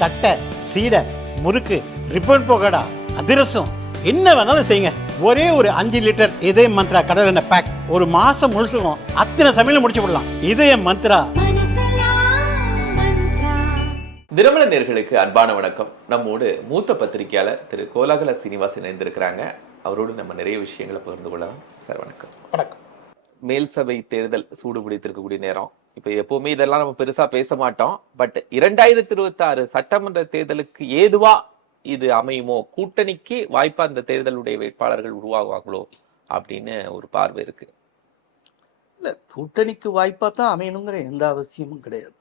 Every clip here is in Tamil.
தட்டை, சீடை, முறுக்கு, ரிப்பன் பக்கோடா, அதிரசம், என்ன வேணாலும் செய்யுங்க. ஒரே ஒரு 5 லிட்டர் இதய மந்த்ரா கடல் எண்ணெய் பேக் ஒரு மாசம் முழுசுக்கும் அத்தனை சமையல் முடிச்சு விடலாம். இதய மந்த்ரா. தினமலர் நேயர்களுக்கு அன்பான வணக்கம். நம்மோடு மூத்த பத்திரிகையாளர் திரு கோலாகல சீனிவாஸ் இணைந்திருக்கிறாங்க. அவரோடு நம்ம நிறைய விஷயங்களை பகிர்ந்து கொள்ளலாம். சார் வணக்கம். வணக்கம். மேல் சபை தேர்தல் சூடு பிடித்திருக்கக்கூடிய நேரம். இப்ப எப்பவுமே இதெல்லாம் நம்ம பெருசா பேச மாட்டோம். பட் 2026 சட்டமன்ற தேர்தலுக்கு ஏதுவா இது அமையுமோ, கூட்டணிக்கு வாய்ப்பா அந்த தேர்தலுடைய வேட்பாளர்கள் உருவாகுவாங்களோ அப்படின்னு ஒரு பார்வை இருக்கு. இல்ல, கூட்டணிக்கு வாய்ப்பா தான் அமையணுங்கிற எந்த அவசியமும் கிடையாது.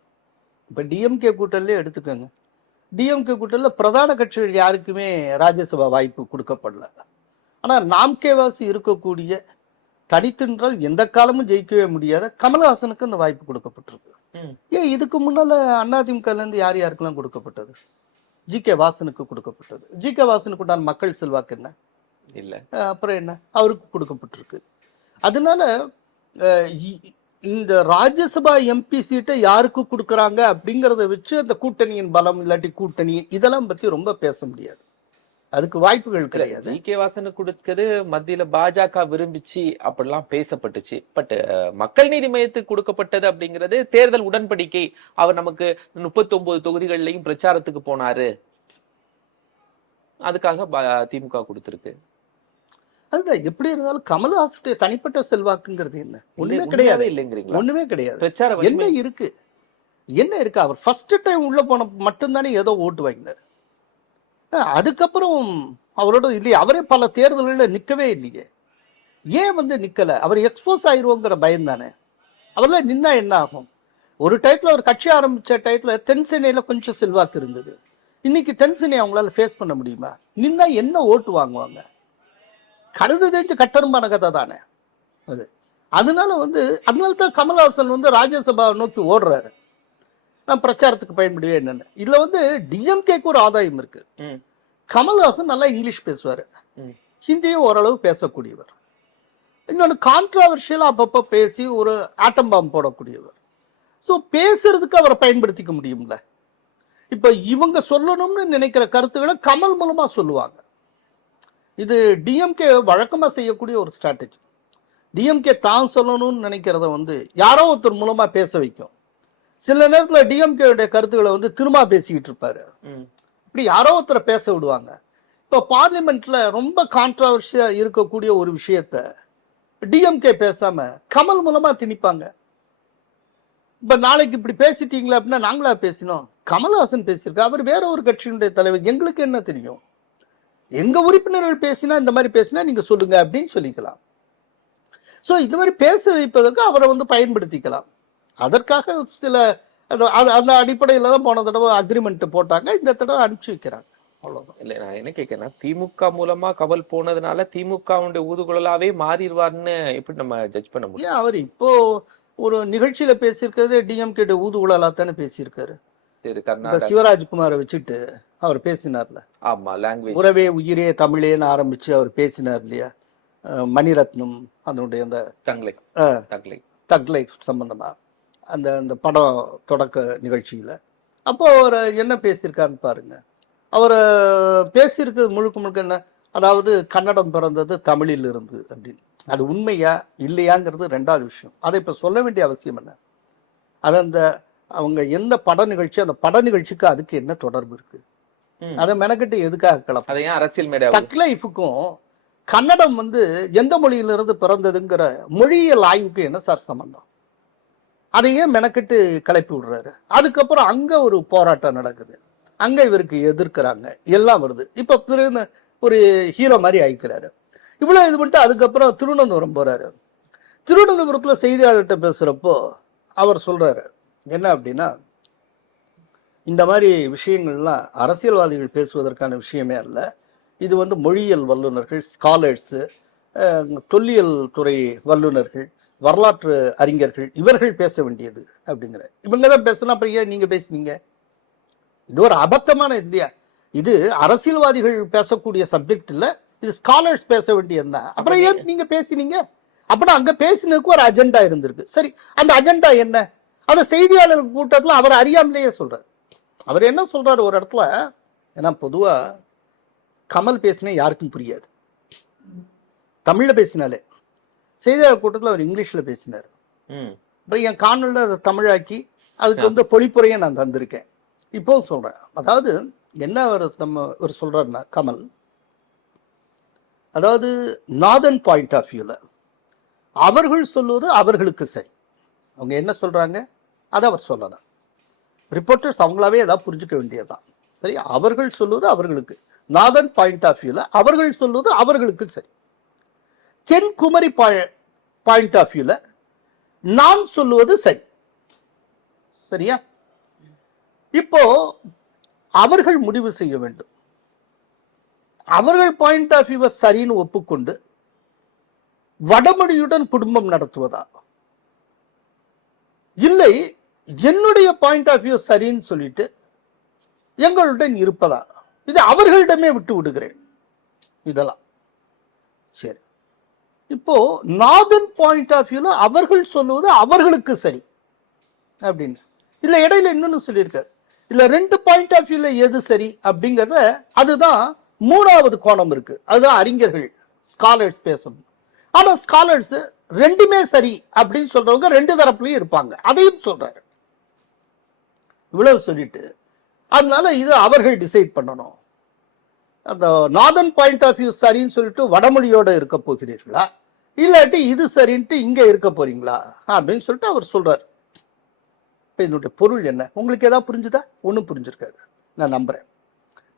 இப்ப டிஎம்கே கூட்டணிலே எடுத்துக்கோங்க. டிஎம்கே கூட்டணியில் பிரதான கட்சிகள் யாருக்குமே ராஜ்யசபா வாய்ப்பு கொடுக்கப்படல. ஆனா நாம்கேவாசி இருக்கக்கூடிய தனித்தென்றால் எந்த காலமும் ஜெயிக்கவே முடியாத கமல்ஹாசனுக்கு அந்த வாய்ப்பு கொடுக்கப்பட்டிருக்கு. ஏன் இதுக்கு முன்னால அதிமுகல இருந்து யார் யாருக்கெல்லாம் கொடுக்கப்பட்டது? ஜி.கே. வாசனுக்கு கொடுக்கப்பட்டது. ஜி.கே. வாசனுக்கு உண்டான மக்கள் செல்வாக்கு என்ன இல்ல, அப்புறம் என்ன, அவருக்கு கொடுக்கப்பட்டிருக்கு. அதனால இந்த ராஜ்யசபா எம்பி சீட்டை யாருக்கு கொடுக்கறாங்க அப்படிங்கறத வச்சு அந்த கூட்டணியின் பலம் இல்லாட்டி கூட்டணி இதெல்லாம் பத்தி ரொம்ப பேச முடியாது. அதுக்கு வாய்ப்புகள் கிடையாது. ஜி.கே. வாசனுக்கு கொடுத்தது மத்தியில பாஜக விரும்பிச்சு அப்படிலாம் பேசப்பட்டுச்சு. பட் மக்கள் நீதி மையத்துக்கு கொடுக்கப்பட்டது அப்படிங்கிறது தேர்தல் உடன்படிக்கை. அவர் நமக்கு 39 தொகுதிகளிலையும் பிரச்சாரத்துக்கு போனாரு, அதுக்காக திமுக கொடுத்திருக்கு. அதுதான் எப்படி இருந்தாலும் கமல்ஹாசனுடைய தனிப்பட்ட செல்வாக்குங்கிறது என்ன? ஒண்ணுமே கிடையாது. இல்லைங்கிறீங்களா? ஒண்ணுமே கிடையாது. பிரச்சாரம் என்ன இருக்கு? அவர் ஃபர்ஸ்ட் டைம் உள்ள போன மட்டும்தானே ஏதோ ஓட்டு வாங்கினார். அதுக்கப்புறம் அவரோட இல்லையே, அவரே பல தேர்தல்களில் நிற்கவே இல்லையே. ஏன் நிக்கல? அவர் எக்ஸ்போஸ் ஆயிடுவோங்கிற பயம் தானே. அவர்லாம் நின்னா என்ன ஆகும்? ஒரு டயத்துல அவர் கட்சி ஆரம்பிச்ச டயத்துல தென்சென்னையில கொஞ்சம் செல்வாக்கு இருந்தது. இன்னைக்கு தென்சென்னை அவங்களால ஃபேஸ் பண்ண முடியுமா? நின்னா என்ன ஓட்டு வாங்குவாங்க? கடுது தெரிஞ்சு கட்டரும்பான கதை தானே அது. அதனால தான் கமல்ஹாசன் ராஜ்யசபா நோக்கி ஓடுறாரு. நான் பிரச்சாரத்துக்கு பயன்படுவேன் என்னன்னு. இதுல டிஎம்கேக்கு ஒரு ஆதாயம் இருக்கு. கமல்ஹாசன் நல்லா இங்கிலீஷ் பேசுவாரு, ஹிந்தியும் ஓரளவு பேசக்கூடியவர். இன்னொன்று கான்ட்ராவர்ஷியலா அப்பப்போ பேசி ஒரு ஆட்டம் பாம்பு போடக்கூடியவர். ஸோ பேசுறதுக்கு அவரை பயன்படுத்திக்க முடியும்ல. இப்ப இவங்க சொல்லணும்னு நினைக்கிற கருத்துக்களை கமல் மூலமா சொல்லுவாங்க. இது டிஎம்கே வழக்கமா செய்யக்கூடிய ஒரு ஸ்ட்ராட்டஜி. டிஎம்கே தான் சொல்லணும்னு நினைக்கிறத யாரோ ஒருத்தர் மூலமா பேச வைக்கும். சில நேரத்துல டிஎம்கே கருத்துக்களை திரும்ப பேசிக்கிட்டு இருப்பாரு. இப்படி யாரோ ஒருத்தரை பேச விடுவாங்க. இப்ப பார்லிமெண்ட்ல ரொம்ப கான்ட்ராவர்சியா இருக்கக்கூடிய ஒரு விஷயத்த டிஎம்கே பேசாம கமல் மூலமா திணிப்பாங்க. இப்ப நாளைக்கு இப்படி பேசிட்டீங்களா அப்படின்னா நாங்களா பேசினோம், கமல்ஹாசன் பேசியிருக்க, அவர் வேற ஒரு கட்சியினுடைய தலைவர், எங்களுக்கு என்ன தெரியும், எங்க உறுப்பினர்கள் பேசினா இந்த மாதிரி பேசினா நீங்க சொல்லுங்க அப்படின்னு சொல்லிக்கலாம். சோ இந்த மாதிரி பேச வைப்பதற்கு அவரை பயன்படுத்திக்கலாம். அதற்காக சில அந்த அடிப்படையில தான் போன தடவை அக்ரிமெண்ட் போட்டாங்க, இந்த தடவை அனுப்பிச்சு வைக்கிறாங்க. அவ்வளவுதான். இல்ல, நான் என்ன கேட்கிறேன்னா, திமுக மூலமா கமல் போனதுனால திமுகவுடைய ஊதுகுழலாவே மாறிடுவார்னு எப்படி நம்ம ஜட்ஜ் பண்ண முடியும்? ஏன் அவர் இப்போ ஒரு நிகழ்ச்சியில பேசியிருக்கிறது டிஎம்கே ஊதுகுழலா தானே பேசியிருக்காரு. சிவராஜ்குமாரை வச்சுட்டு அவர் பேசினார்ல. ஆமா, லாங்குவேஜ் உறவே உயிரே தமிழேன்னு ஆரம்பிச்சு அவர் பேசினார் இல்லையா. மணிரத்னம் அதனுடைய அந்த தக் லைஃப் சம்பந்தமா அந்த படம் தொடக்க நிகழ்ச்சியில அப்போ அவர் என்ன பேசியிருக்காருன்னு பாருங்க. அவர் பேசியிருக்கிறது முழுக்க என்ன, அதாவது கன்னடம் பிறந்தது தமிழில் இருந்து அப்படின்னு. அது உண்மையா இல்லையாங்கிறது ரெண்டாவது விஷயம். அதை இப்ப சொல்ல வேண்டிய அவசியம் என்ன? அது அந்த அவங்க எந்த பட நிகழ்ச்சி, அந்த பட நிகழ்ச்சிக்கு அதுக்கு என்ன தொடர்பு இருக்கு? அதை மெனக்கிட்டு எதுக்காக கிளம்ப? அரசியல் மேடை தக் லைஃபுக்கும் கன்னடம் எந்த மொழியிலிருந்து பிறந்ததுங்கிற மொழியியல் ஆய்வுக்கு என்ன சார் சம்பந்தம்? அதையே மெனக்கிட்டு கிளப்பி விடுறாரு. அதுக்கப்புறம் அங்க ஒரு போராட்டம் நடக்குது, அங்க இவருக்கு எதிர்க்கிறாங்க, எல்லாம் வருது. இப்ப ஒரு ஹீரோ மாதிரி ஆயிக்கிறாரு. இவ்வளவு இது பண்ணிட்டு அதுக்கப்புறம் திருவனந்தபுரம் போறாரு. திருவனந்தபுரத்துல செய்தியாளர்கிட்ட பேசுறப்போ அவர் சொல்றாரு என்ன அப்படின்னா, இந்த மாதிரி விஷயங்கள்லாம் அரசியல்வாதிகள் பேசுவதற்கான விஷயமே அல்ல, இது மொழியியல் வல்லுநர்கள், ஸ்காலர்ஸ், தொல்லியல் துறை வல்லுநர்கள், வரலாற்று அறிஞர்கள், இவர்கள் பேச வேண்டியது அப்படிங்கிற. இவங்க தான் பேசணும், அப்புறம் ஏன் நீங்க பேசுனீங்க? இது ஒரு அபத்தமான இல்லையா? இது அரசியல்வாதிகள் பேசக்கூடிய சப்ஜெக்ட் இல்ல, இது ஸ்காலர்ஸ் பேச வேண்டியது. அப்புறம் ஏன் நீங்க பேசினீங்க? அப்படின்னா அங்க பேசினதுக்கு ஒரு அஜெண்டா இருந்திருக்கு. சரி, அந்த அஜெண்டா என்ன? அந்த செய்தியாளர் கூட்டத்தில் அவர் அறியாமலேயே சொல்றாரு. அவர் என்ன சொல்றாரு ஒரு இடத்துல, ஏன்னா பொதுவா கமல் பேசினா யாருக்கும் புரியாது, தமிழ்ல பேசினாலே. செய்தியாளர் கூட்டத்தில் அவர் இங்கிலீஷ்ல பேசினார். அப்புறம் என் காணொலியில் அதை தமிழாக்கி அதுக்கு பொழிப்புரையை நான் தந்திருக்கேன். இப்போ சொல்றேன். அதாவது என்ன அவர் சொல்றாருன்னா, கமல், அதாவது நார்தன் பாயிண்ட் ஆஃப் வியூல அவர்கள் சொல்லுவது அவர்களுக்கு சரி. அவங்க என்ன சொல்றாங்க அதை அவர் சொல்லலாம். ரிப்போர்ட்டர்ஸ் அவங்களாவே ஏதாவது புரிஞ்சுக்க வேண்டியதுதான். சரி, அவர்கள் சொல்லுவது அவர்களுக்கு, நார்தன் பாயிண்ட் ஆஃப் வியூல அவர்கள் சொல்லுவது அவர்களுக்கு சரி. தென்குமரி பாயிண்ட் ஆஃப் வியூல நான் சொல்லுவது சரி. சரியா? இப்போ அவர்கள் முடிவு செய்ய வேண்டும். அவர்கள் பாயிண்ட் ஆஃப் வியூ சரின்னு ஒப்புக்கொண்டு வடமொழியுடன் குடும்பம் நடத்துவதா, இல்லை என்னுடைய பாயிண்ட் ஆஃப் வியூ சரின்னு சொல்லிட்டு எங்களுடன் இருப்பதா, இது அவர்களிடமே விட்டு விடுகிறேன். இதெல்லாம் சரி. இப்போ நார்தன் பாயிண்ட் ஆஃப் வியூல அவர்கள் சொல்லுவது அவர்களுக்கு சரி அப்படின்னு இல்ல, இடையில இன்னொன்னு சொல்லியிருக்காரு, இல்ல ரெண்டு பாயிண்ட் ஆஃப் வியூல எது சரி அப்படிங்கறத, அதுதான் மூணாவது கோணம் இருக்கு, அதுதான் அறிஞர்கள் ஸ்காலர்ஸ் பேசணும். ஆனா ஸ்காலர்ஸ் ரெண்டுமே சரி அப்படின்னு சொல்றவங்க ரெண்டு தரப்புலயும் இருப்பாங்க, அதையும் சொல்றாரு. இவ்வளவு சொல்லிட்டு அதனால இது அவர்கள் டிசைட் பண்ணணும். அந்த நார்தன் பாயிண்ட் ஆஃப் வியூ சரின்னு சொல்லிட்டு வடமொழியோட இருக்க போகிறீர்களா, இல்லாட்டி இது சரின்ட்டு இங்க இருக்க போறீங்களா அப்படின்னு சொல்லிட்டு அவர் சொல்றாரு. இப்ப இதனுடைய பொருள் என்ன, உங்களுக்கு ஏதாவது புரிஞ்சுதா? ஒன்றும் புரிஞ்சிருக்காது, நான் நம்புறேன்.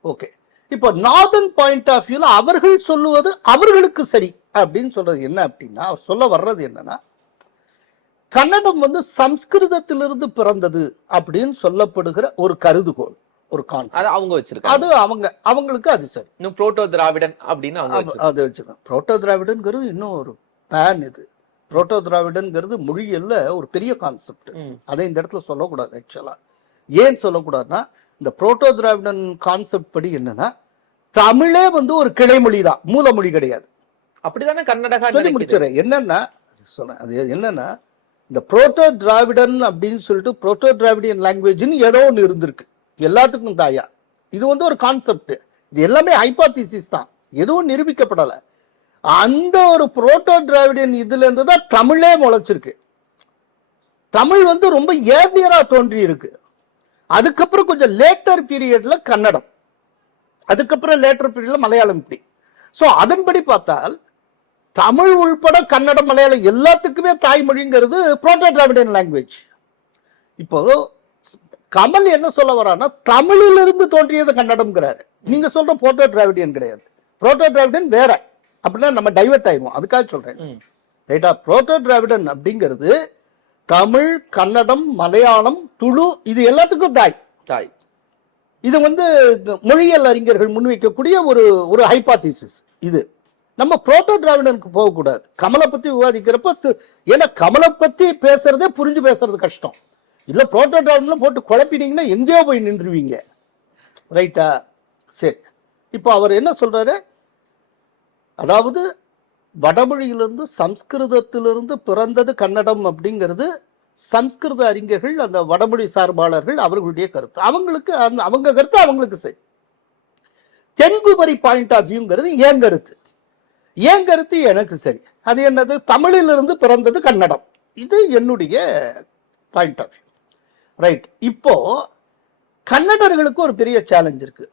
ஓகே, இப்போ நார்தன் பாயிண்ட் ஆஃப் வியூல அவர்கள் சொல்லுவது அவர்களுக்கு சரி அப்படின்னு சொல்றது என்ன அப்படின்னா, அவர் சொல்ல வர்றது என்னன்னா, கன்னடம் சம்ஸ்கிருதத்திலிருந்து பிறந்தது அப்படின்னு சொல்லப்படுகிற ஒரு கருதுகோள், ஒரு கான்செப்ட் அவங்க வச்சிருக்காங்க. அது அவங்களுக்கு அது சரி. இன்னும் புரோட்டோ திராவிடன் அப்படின்னு அது வச்சிருக்காங்க. புரோட்டோ திராவிடன்கிறது இன்னும் ஒரு பேன். இது புரோட்டோ திராவிடன்கிறது மொழியல்ல ஒரு பெரிய கான்செப்ட். அதை இந்த இடத்துல சொல்லக்கூடாது. ஆக்சுவலா ஏன் சொல்லக்கூடாதுன்னா, இந்த புரோட்டோ திராவிடன் கான்செப்ட் படி என்னன்னா, தமிழே ஒரு கிளைமொழி தான், மூலமொழி கிடையாது. அப்படிதானே கர்நாடகா சொல்லி முடிச்சிடறேன். என்னன்னா சொன்னேன், அது என்னன்னா, இந்த புரோட்டோ திராவிடன் அப்படின்னு சொல்லிட்டு புரோட்டோ திராவிடியன் லாங்குவேஜ்னு ஏதோ ஒன்று இருந்திருக்கு எல்லாத்துக்கும் தாயா. இது ஒரு கான்செப்ட், இது எல்லாமே ஹைபாதிசிஸ் தான், எதுவும் நிரூபிக்கப்படலை. அந்த ஒரு புரோட்டோ திராவிடியன் இதுல இருந்து தான் தமிழே முளைச்சிருக்கு. தமிழ் ரொம்ப ஏர்லியரா தோன்றி இருக்கு. அதுக்கப்புறம் கொஞ்சம் லேட்டர் பீரியட்ல கன்னடம், அதுக்கப்புறம் லேட்டர் பீரியட்ல மலையாளம். இப்படி சோ அதன்படி பார்த்தால் தமிழ் உள்பட கன்னடம் மலையாளம் எல்லாத்துக்குமே தாய்மொழிங்கிறது புரோட்டோ திராவிடியன் லாங்குவேஜ். இப்போ கமல் என்ன சொல்ல வரான்னா, தமிழிலிருந்து தோன்றியது கன்னடம்ங்கிறாரு. நீங்க சொல்ற புரோட்டோ திராவிடியன் கிடையாது, புரோட்டோ திராவிடன் வேற. அப்படின்னா நம்ம டைவர்ட் ஆயிடுவோம், அதுக்காக சொல்றேன். ரைட்டா? புரோட்டோ திராவிடன் அப்படிங்கிறது தமிழ், கன்னடம், மலையாளம், துளு, இது எல்லாத்துக்கும் தாய். இது மொழியியல் அறிஞர்கள் முன்வைக்கக்கூடிய ஒரு ஹைபாதிசிஸ். இது நம்ம புரோட்டோ திராவிடனுக்கு போகக்கூடாது. கமலை பத்தி விவாதிக்கிறப்ப, ஏன்னா கமலை பத்தி பேசுறதே புரிஞ்சு பேசுறது கஷ்டம். இல்ல புரோட்டோ திராவிடன் போட்டு குழப்பினீங்கன்னா எங்கேயோ போய் நின்றுவீங்க. ரைட்டா? சரி, இப்போ அவர் என்ன சொல்றாரு, அதாவது வடமொழியிலிருந்து சம்ஸ்கிருதத்திலிருந்து பிறந்தது கன்னடம் அப்படிங்கிறது சம்ஸ்கிருத அறிஞர்கள், அந்த வடமொழி சார்பாளர்கள் அவர்களுடைய கருத்து. அவங்களுக்கு அவங்க கருத்து அவங்களுக்கு சரி. தென்குமரி பாயிண்ட் ஆஃப் வியூங்கிறது ஏன் கருத்து, ஏன் கருத்து எனக்கு சரி. அது என்னது, தமிழிலிருந்து பிறந்தது கன்னடம், இது என்னுடைய பாயிண்ட் ஆஃப் வியூ. ரைட்? இப்போ கன்னடர்களுக்கு ஒரு பெரிய சேலஞ்ச் இருக்கு.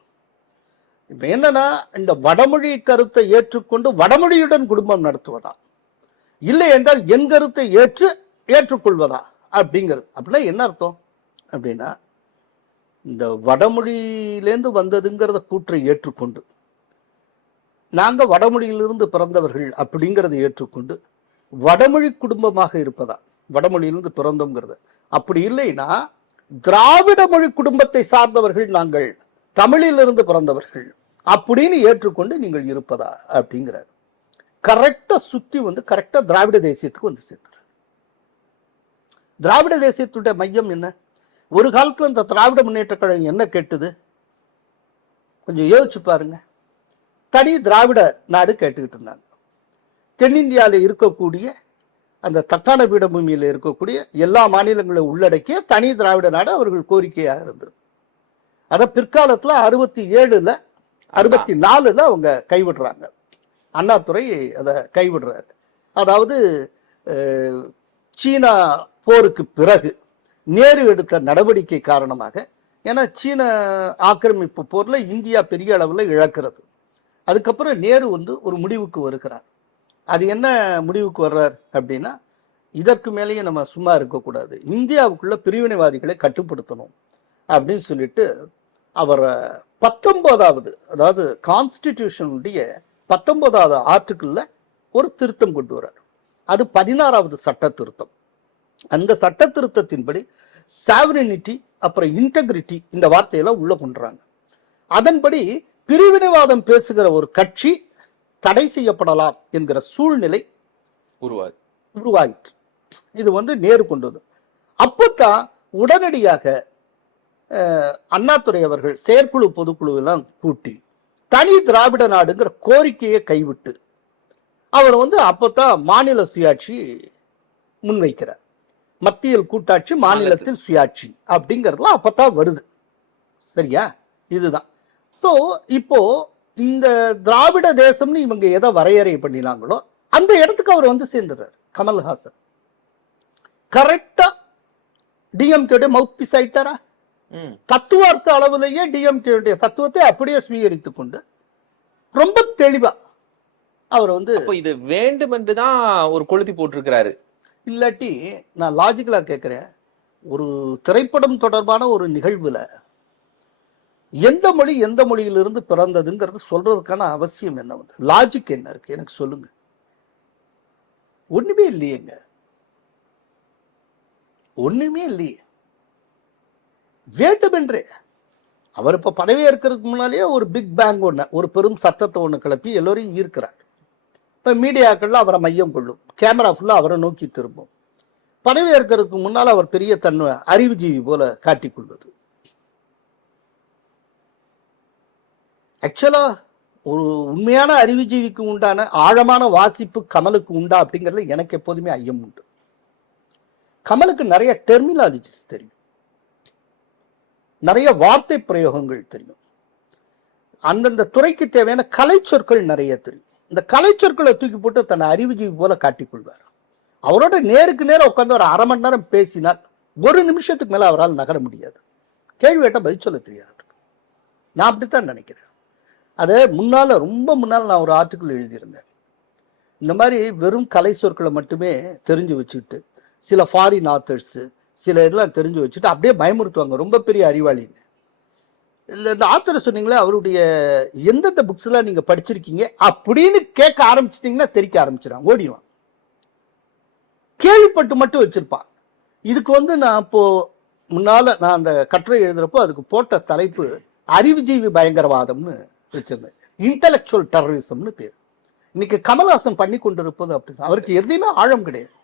இப்ப என்னன்னா, இந்த வடமொழி கருத்தை ஏற்றுக்கொண்டு வடமொழியுடன் குடும்பம் நடத்துவதா, இல்லை என்றால் என் கருத்தை ஏற்றுக்கொள்வதா அப்படிங்கிறது. அப்படின்னா என்ன அர்த்தம் அப்படின்னா, இந்த வடமொழியிலேருந்து வந்ததுங்கிறத கூற்றை ஏற்றுக்கொண்டு, நாங்க வடமொழியிலிருந்து பிறந்தவர்கள் அப்படிங்கிறத ஏற்றுக்கொண்டு வடமொழி குடும்பமாக இருப்பதா, வடமொழியிலிருந்து பிறந்தோங்கிறது. அப்படி இல்லைன்னா திராவிட மொழி குடும்பத்தை சார்ந்தவர்கள் நாங்கள், தமிழிலிருந்து பிறந்தவர்கள் அப்படின்னு ஏற்றுக்கொண்டு நீங்கள் இருப்பதா அப்படிங்கிறார். கரெக்டா சுத்தி கரெக்டா திராவிட தேசியத்துக்கு சேர்த்து. திராவிட தேசியத்துடைய மையம் என்ன? ஒரு காலத்துல இந்த திராவிட முன்னேற்ற கழகம் என்ன கேட்டது கொஞ்சம் யோசிச்சு பாருங்க. தனி திராவிட நாடு கேட்டுக்கிட்டு இருந்தாங்க. தென்னிந்தியாவில் இருக்கக்கூடிய அந்த தட்டான பீடபூமியில் இருக்கக்கூடிய எல்லா மாநிலங்களையும் உள்ளடக்கிய தனி திராவிட நாடு அவர்கள் கோரிக்கையாக இருந்தது. அத பிற்காலத்துல 67ல 64ல அவங்க கைவிடுறாங்க. அண்ணாதுரை அதை கைவிடுறாரு. அதாவது சீனா போருக்கு பிறகு நேரு எடுத்த நடவடிக்கை காரணமாக, ஏன்னா சீன ஆக்கிரமிப்பு போர்ல இந்தியா பெரிய அளவில் இழக்கிறது. அதுக்கப்புறம் நேரு ஒரு முடிவுக்கு வருகிறார். அது என்ன முடிவுக்கு வர்றார் அப்படின்னா, இதற்கு மேலேயும் நம்ம சும்மா இருக்கக்கூடாது, இந்தியாவுக்குள்ள பிரிவினைவாதிகளை கட்டுப்படுத்தணும் அப்படின்னு சொல்லிட்டு அவர் 19வது, அதாவது கான்ஸ்டிடியூஷனுடைய 19வது ஆர்டிக்கிள்ல ஒரு திருத்தம் கொண்டு வர்றார். அது 16வது சட்ட திருத்தம். அந்த சட்ட திருத்தத்தின்படி சாவரினிட்டி அப்புறம் இன்டெகிரிட்டி இந்த வார்த்தையெல்லாம் உள்ள கொண்டுறாங்க. அதன்படி பிரிவினைவாதம் பேசுகிற ஒரு கட்சி தடை செய்யப்படலாம் என்கிற சூழ்நிலை உருவாயிற்று. இது நேரு கொண்டது. அப்பதான் உடனடியாக அண்ணாதுரை அவர்கள் செயற்குழு பொதுக்குழு எல்லாம் கூட்டி தனி திராவிட நாடுங்கிற கோரிக்கையை கைவிட்டு அவர் அப்பதான் மாநில சுயாட்சி முன்வைக்கிறார். மத்தியில் கூட்டாட்சி, மாநிலத்தில் சுயாட்சி அப்படிங்கிறதுலாம் அப்பதான் வருது. சரியா? இதுதான். சோ இப்போ இந்த திராவிட தேசம்னு இவங்க எதை வரையறை பண்ணினாங்களோ அந்த இடத்துக்கு அவர் சேர்ந்துறாரு. கமல்ஹாசன் கரெக்டா டிஎம்கே மவுத் பீஸ் ஆயிட்டாரா? தத்துவார்த்த அளவிலேயே டிஎம்கே தத்துவத்தை அப்படியே ஸ்வீகரித்துக் கொண்டு ரொம்ப தெளிவா அவர் இது வேண்டும் என்றுதான் ஒரு கொளுத்தி போட்டிருக்கிறாரு. இல்லாட்டி நான் லாஜிக்கலா கேட்கிறேன், ஒரு திரைப்படம் தொடர்பான ஒரு நிகழ்வுல எந்த மொழி எந்த மொழியிலிருந்து பிறந்ததுங்கிறது சொல்றதுக்கான அவசியம் என்ன? லாஜிக் என்ன இருக்கு எனக்கு சொல்லுங்க. ஒண்ணுமே இல்லையேங்க, ஒண்ணுமே இல்லையே. வேண்டுமென்றே அவர் இப்ப பதவியேற்கிறதுக்கு முன்னாலேயே ஒரு பிக் பேங் ஒண்ணு, ஒரு பெரும் சத்தத்தை ஒண்ணு கிளப்பி எல்லோரையும் ஈர்க்கிறார். இப்ப மீடியாக்கள்ல அவரை மையம் கொள்ளும், கேமரா ஃபுல்லா அவரை நோக்கி திரும்பும். பதவியேற்கிறதுக்கு முன்னால் அவர் பெரிய தன்மை அறிவுஜீவி போல காட்டிக்கொள்வது. ஆக்சுவலா ஒரு உண்மையான அறிவுஜீவிக்கு உண்டான ஆழமான வாசிப்பு கமலுக்கு உண்டா அப்படிங்கிறதுல எனக்கு எப்போதுமே ஐயம் உண்டு. கமலுக்கு நிறைய டெர்மினாலஜிஸ் தெரியும், நிறைய வார்த்தை பிரயோகங்கள் தெரியும், அந்தந்த துறைக்கு தேவையான கலை சொற்கள் நிறைய தெரியும். இந்த கலை சொற்களை தூக்கி போட்டு தன்னை அறிவுஜீவி போல காட்டிக்கொள்வார். அவரோட நேருக்கு நேரம் உட்காந்து ஒரு அரை மணி நேரம் பேசினால் ஒரு நிமிஷத்துக்கு மேல அவரால் நகர முடியாது. கேள்வி கேட்ட பதில் சொல்ல தெரியாது. நான் அப்படித்தான் நினைக்கிறேன். அது முன்னால, ரொம்ப முன்னால் நான் ஒரு ஆர்டிக்கிள் எழுதியிருந்தேன். இந்த மாதிரி வெறும் கலை சொற்களை மட்டுமே தெரிஞ்சு வச்சுக்கிட்டு சில ஃபாரின் ஆத்தர்ஸ் சில இதெல்லாம் தெரிஞ்சு வச்சுட்டு அப்படியே பயமுறுத்துவாங்க ரொம்ப பெரிய அறிவாளின்னு. இந்த ஆத்தர் சொன்னீங்களே, அவருடைய எந்தெந்த புக்ஸ் எல்லாம் நீங்க படிச்சிருக்கீங்க அப்படின்னு கேட்க ஆரம்பிச்சிட்டீங்கன்னா தெரிக்க ஆரம்பிச்சிடான், ஓடிவான். கேள்விப்பட்டு மட்டும் வச்சிருப்பான். இதுக்கு நான் இப்போ முன்னால நான் அந்த கட்டுரை எழுதுறப்போ அதுக்கு போட்ட தலைப்பு அறிவுஜீவி பயங்கரவாதம்னு வச்சிருந்தேன். இன்டலெக்சுவல் டெரரிசம்னு பேர். இன்னைக்கு கமல்ஹாசன் பண்ணி கொண்டிருப்பது அப்படிதான். அவருக்கு எதுவுமே ஆழம் கிடையாது.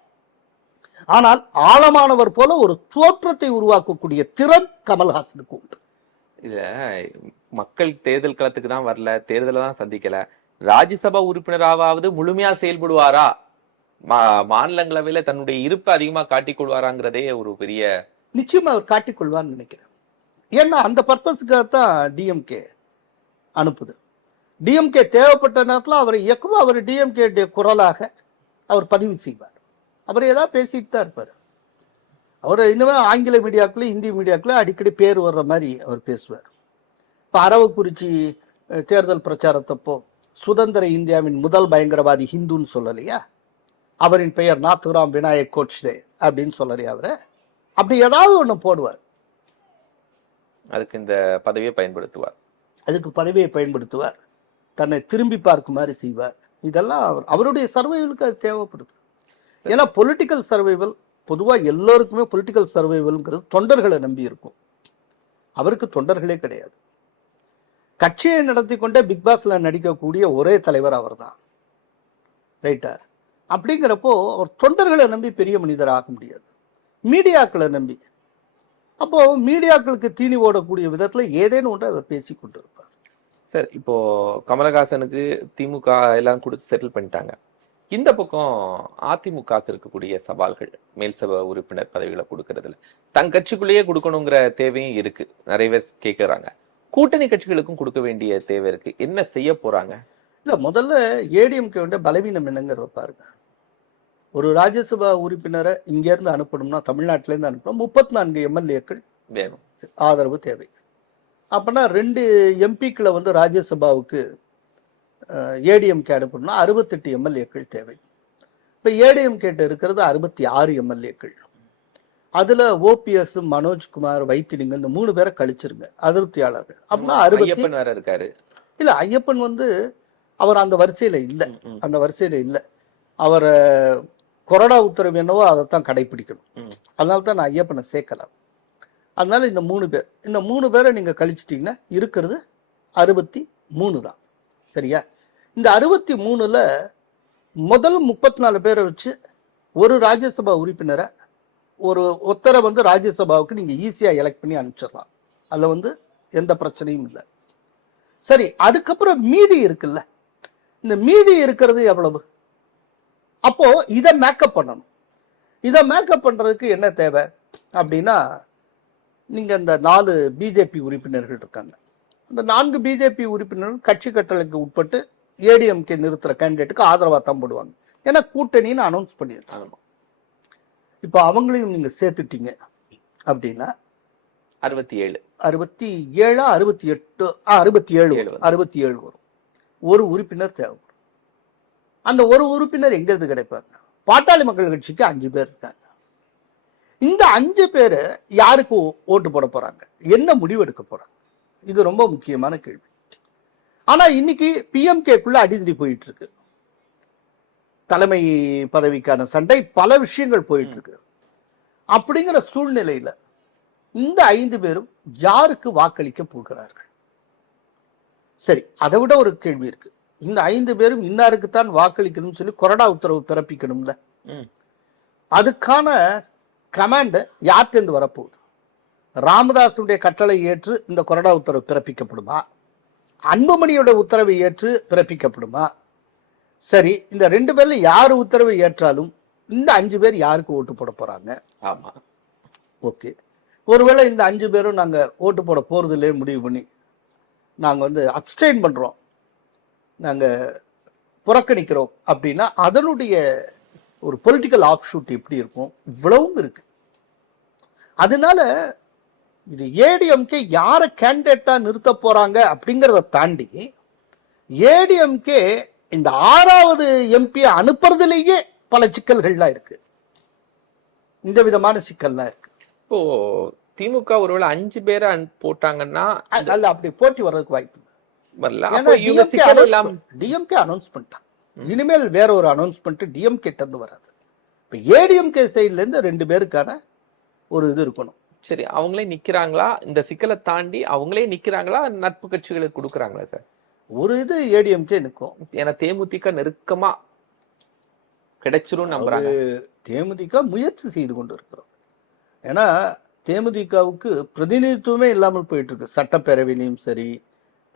ஆனால் ஆழமானவர் போல ஒரு தோற்றத்தை உருவாக்கக்கூடிய திறன் கமல்ஹாசனுக்கு உண்டு. இதுல மக்கள் தேர்தல் களத்துக்கு தான் வரல, தேர்தலை தான் சந்திக்கல, ராஜ்யசபா உறுப்பினராவது முழுமையா செயல்படுவாரா, மாநிலங்களவையில தன்னுடைய இருப்பை அதிகமா காட்டிக்கொள்வாராங்கிறதே ஒரு பெரிய நிச்சயமா அவர் காட்டிக்கொள்வார்னு நினைக்கிறேன். ஏன்னா அந்த பர்பஸுக்காகத்தான் டிஎம்கே அனுப்புது. டிஎம்கே தேவைப்பட்ட நேரத்தில் அவர் இயக்கும், அவர் டிஎம்கே குரலாக அவர் பதிவு செய்வார். அவர் ஏதாவது பேசிட்டு தான் இருப்பார். அவர் இன்னுமே ஆங்கில மீடியாக்குள்ள இந்தி மீடியாக்குள்ள அடிக்கடி பேர் வர்ற மாதிரி அவர் பேசுவார். இப்போ அரவக்குறிச்சி தேர்தல் பிரச்சாரத்தப்போ சுதந்திர இந்தியாவின் முதல் பயங்கரவாதி ஹிந்துன்னு சொல்லலையா, அவரின் பெயர் நாத்துராம் விநாயக் கோட்சே அப்படின்னு சொல்லலையா, அவரை அப்படி ஏதாவது ஒன்று போடுவார். அதுக்கு இந்த பதவியை பயன்படுத்துவார், அதுக்கு பதவியை பயன்படுத்துவார், தன்னை திரும்பி பார்க்குமாறு செய்வார். இதெல்லாம் அவருடைய சர்வைவலுக்கு அது தேவைப்படுது. ஏன்னா பொலிட்டிக்கல் சர்வைவல் பொதுவாக எல்லோருக்குமே பொலிட்டிக்கல் சர்வைவல்ங்கிறது தொண்டர்களை நம்பி இருக்கும். அவருக்கு தொண்டர்களே கிடையாது. கட்சியை நடத்தி கொண்டே பிக் பாஸ்ல நடிக்கக்கூடிய ஒரே தலைவர் அவர் தான். ரைட்டா? அப்படிங்கிறப்போ அவர் தொண்டர்களை நம்பி பெரிய மனிதர் ஆக முடியாது, மீடியாக்களை நம்பி. அப்போ மீடியாக்களுக்கு தீனி ஓடக்கூடிய விதத்துல ஏதேனும் ஒன்று அவர் பேசி கொண்டு இருப்பார். சார், இப்போ கமலஹாசனுக்கு திமுக எல்லாம் கொடுத்து செட்டில் பண்ணிட்டாங்க. இந்த பக்கம் அதிமுகவுக்கு இருக்கக்கூடிய சவால்கள் மேல் சபை உறுப்பினர் பதவிகளை கொடுக்கறதுல தன் கட்சிக்குள்ளேயே கொடுக்கணுங்கிற தேவையும் இருக்கு. நிறைய பேர் கேட்கறாங்க. கூட்டணி கட்சிகளுக்கும் கொடுக்க வேண்டிய தேவை இருக்கு. என்ன செய்ய போறாங்க? இல்ல, முதல்ல ஏடிஎம்கே வேண்டிய பலவீனம் என்னங்கிறத பாருங்க. ஒரு ராஜ்யசபா உறுப்பினரை இங்க இருந்து அனுப்பணும்னா, தமிழ்நாட்டில இருந்து அனுப்பணும், 34 எம்எல்ஏக்கள் வேணும், ஆதரவு தேவை. அப்பனா 2 எம்பிக்களை வந்து ராஜ்யசபாவுக்கு ஏடிஎம்கே அனுப்பணும்னா 68 எம்எல்ஏக்கள் தேவை. இப்ப ஏடிஎம்கே இருக்கிறது 66 எம்எல்ஏக்கள். அதுல ஓபிஎஸ், மனோஜ்குமார், வைத்திலிங்கம் இந்த 3 பேரை கழிச்சிருங்க அதிருப்தியாளர்கள். அப்படின்னா 60. ஐயப்பன் வேற இருக்காரு. இல்ல, ஐயப்பன் வந்து அவர் அந்த வரிசையில இல்ல, அந்த வரிசையில இல்ல. அவர் கொரோனா உத்தரவு என்னவோ அதைத்தான் கடைபிடிக்கணும். அதனால தான் நான் ஐயப்பனை சேர்க்கலாம். அதனால இந்த 3 பேர், இந்த 3 பேரை நீங்க கழிச்சிட்டீங்கன்னா இருக்கிறது 63 தான். சரியா? இந்த 63ல முதல் 34 பேரை வச்சு ஒரு ராஜ்யசபா உறுப்பினரை, ஒருத்தரை வந்து ராஜ்யசபாவுக்கு நீங்க ஈஸியா எலெக்ட் பண்ணி அனுப்பிச்சிடலாம். அதுல வந்து எந்த பிரச்சனையும் இல்லை. சரி, அதுக்கப்புறம் மீதி இருக்குல்ல, இந்த மீதி இருக்கிறது எவ்வளவு? அப்போ இதை மேக்கப் பண்ணணும். இதை மேக்கப் பண்றதுக்கு என்ன தேவை அப்படின்னா, நீங்க இந்த 4 பிஜேபி உறுப்பினர்கள் இருக்காங்க. அந்த 4 பிஜேபி உறுப்பினர்கள் கட்சி கட்டளைக்கு உட்பட்டு ஏடிஎம்கே நிறுத்துற கேண்டிடேட்டுக்கு ஆதரவா தான் போடுவாங்க. ஏன்னா கூட்டணின்னு அனௌன்ஸ் பண்ணிருக்காங்க. இப்போ அவங்களையும் நீங்க சேர்த்துட்டீங்க அப்படின்னா 67 67 வரும். ஒரு உறுப்பினர் தேவைப்படும். அந்த ஒரு உறுப்பினர் எங்க இருந்து கிடைப்பாங்க? பாட்டாளி மக்கள் கட்சிக்கு 5 பேர் இருக்காங்க. இந்த 5 பேரு யாருக்கு ஓட்டு போட போறாங்க? என்ன முடிவு எடுக்க போறாங்க? இது ரொம்ப முக்கியமான கேள்வி. ஆனா இன்னைக்கு பிஎம்கேக்குள்ள அடிதடி போயிட்டு இருக்கு. தலைமை பதவிக்கான சண்டை, பல விஷயங்கள் போயிட்டு இருக்கு. அப்படிங்கிற சூழ்நிலையில இந்த 5 பேரும் யாருக்கு வாக்களிக்க போகிறார்கள்? சரி, அதை விட ஒரு கேள்வி இருக்கு. இந்த 5 பேரும் இன்னாருக்குத்தான் வாக்களிக்கணும்னு சொல்லி கொறடா உத்தரவு பிறப்பிக்கணும்ல. அதுக்கான கமாண்ட் யார்கிட்ட வரப்போகுது? ராமதாசுடைய கட்டளை ஏற்று இந்த கொறடா உத்தரவு பிறப்பிக்கப்படுமா? அன்புமணியோட உத்தரவை ஏற்று பிறப்பிக்கப்படுமா? சரி, இந்த 2 பேர்ல யாரு உத்தரவை ஏற்றாலும் இந்த 5 பேர் யாருக்கு ஓட்டு போட போறாங்க? ஆமா, ஓகே. ஒருவேளை இந்த 5 பேரும் நாங்க ஓட்டு போட போறது இல்லையே முடிவு பண்ணி நாங்க வந்து அப்ஸ்டெயின் பண்றோம், நாங்க புறக்கணிக்கிறோம் அப்படின்னா அதனுடைய ஒரு பொலிட்டிக்கல் ஆப்ஷூட் எப்படி இருக்கும்? இவ்வளவும் இருக்கு. அதனால இது ஏடிஎம்கே யாரை கேண்டிடேட்டா நிறுத்த போறாங்க அப்படிங்கிறத தாண்டி ஏடிஎம்கே இந்த 6வது எம்பி அனுப்புறதுலேயே பல சிக்கல்கள்லாம் இருக்கு. இந்த விதமான சிக்கல்லாம் இருக்கு. இப்போ திமுக ஒருவேளை 5 பேரை போட்டாங்கன்னா அல்ல, அப்படி போட்டி வர்றதுக்கு வாய்ப்பு வரல. அப்போ இவங்க சிக்கல் இல்லாம டிஎம்கே அனௌன்ஸ் பண்ணிட்டாங்க. இனிமேல் வேற ஒரு அனௌன்ஸ்மெண்ட் டிஎம்கே இருந்து வராது. இப்ப ஏடிஎம்கே சைட்ல இருந்து 2 பேருக்கான ஒரு இது இருக்கணும். சரி, அவங்களே நிக்கிறாங்களா? இந்த சிக்கலை தாண்டி அவங்களே நிக்கிறாங்களா? நட்பு கட்சிகளுக்கு கொடுக்குறாங்களா சார்? ஒரு இது ஏடிஎம்கே நிற்கும். ஏன்னா தேமுதிக நெருக்கமா கிடைச்சிரும் நம்புறாங்க. தேமுதிக முயற்சி செய்து கொண்டு இருக்கிறோம். ஏன்னா தேமுதிகவுக்கு பிரதிநிதித்துவமே இல்லாமல் போயிட்டு இருக்கு. சட்டப்பேரவையிலையும் சரி,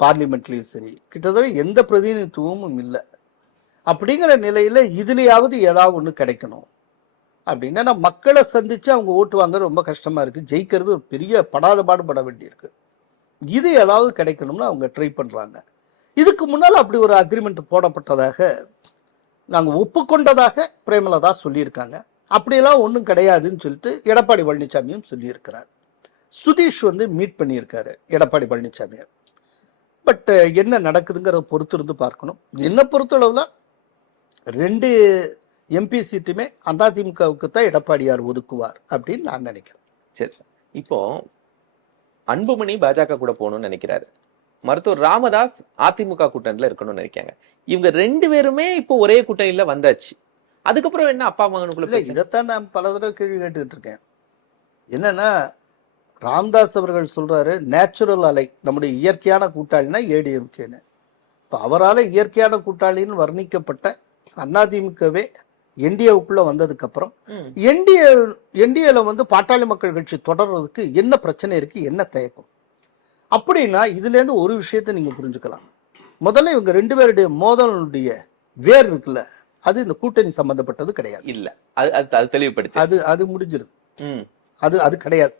பார்லிமெண்ட்லயும் சரி, கிட்டத்தட்ட எந்த பிரதிநிதித்துவமும் இல்லை. அப்படிங்கிற நிலையில இதுலயாவது ஏதாவது ஒண்ணு கிடைக்கணும் அப்படின்னா, மக்களை சந்திச்சு அவங்க ஓட்டு வாங்க ரொம்ப கஷ்டமா இருக்கு. ஜெயிக்கிறது ஒரு பெரிய படாத பாடுபட வேண்டி இருக்கு. இது ஏதாவது கிடைக்கணும்னு அவங்க ட்ரை பண்றாங்க. இதுக்கு முன்னால் அப்படி ஒரு அக்ரிமெண்ட் போடப்பட்டதாக நாங்க ஒப்புக்கொண்டதாக பிரேமலதா சொல்லியிருக்காங்க. அப்படியெல்லாம் ஒன்றும் கிடையாதுன்னு சொல்லிட்டு எடப்பாடி பழனிசாமியும் சொல்லியிருக்கிறார். சுதீஷ் வந்து மீட் பண்ணியிருக்காரு எடப்பாடி பழனிசாமியை. பட் என்ன நடக்குதுங்கிறத பொறுத்து இருந்து பார்க்கணும். என்ன பொறுத்தளவுல 2 எம்பி சீட்டுமே அதிமுகவுக்கு தான் எடப்பாடியார் ஒதுக்குவார் அப்படின்னு நான் நினைக்கிறேன். சரி, இப்போ அன்புமணி பாஜக கூட போகணும்னு நினைக்கிறாரு. மருத்துவர் ராமதாஸ் அதிமுக கூட்டணியில இருக்கணும்னு நினைக்காங்க. இவங்க 2 பேருமே இப்போ ஒரே கூட்டணியில வந்தாச்சு. அதுக்கப்புறம் என்ன அப்பா மகனுக்குள்ள? இதைத்தான் நான் பல தடவை கேள்வி கேட்டுக்கிட்டு இருக்கேன். என்னன்னா, ராமதாஸ் அவர்கள் சொல்றாரு நேச்சுரல் அலை, நம்முடைய இயற்கையான கூட்டாளினா ஏடிஎம்கேன்னு. இப்போ அவரால் இயற்கையான கூட்டாளின்னு வர்ணிக்கப்பட்ட அதிமுகவே என்டிஏவுக்குள்ள வந்ததுக்கு அப்புறம் என்டிஏல வந்து பாட்டாளி மக்கள் கட்சி தொடர்றதுக்கு என்ன பிரச்சனை இருக்கு, என்ன தயக்கம்? அப்படின்னா இதுல இருந்து ஒரு விஷயத்தை நீங்க புரிஞ்சுக்கலாம். முதல்ல இவங்க 2 பேருடைய மோதலுடைய வேர் இருக்குல்ல, அது இந்த கூட்டணி சம்பந்தப்பட்டது கிடையாது. இல்ல அது தெளிவுபடுத்தி அது அது முடிஞ்சிருது. ம். அது அது கிடையாது.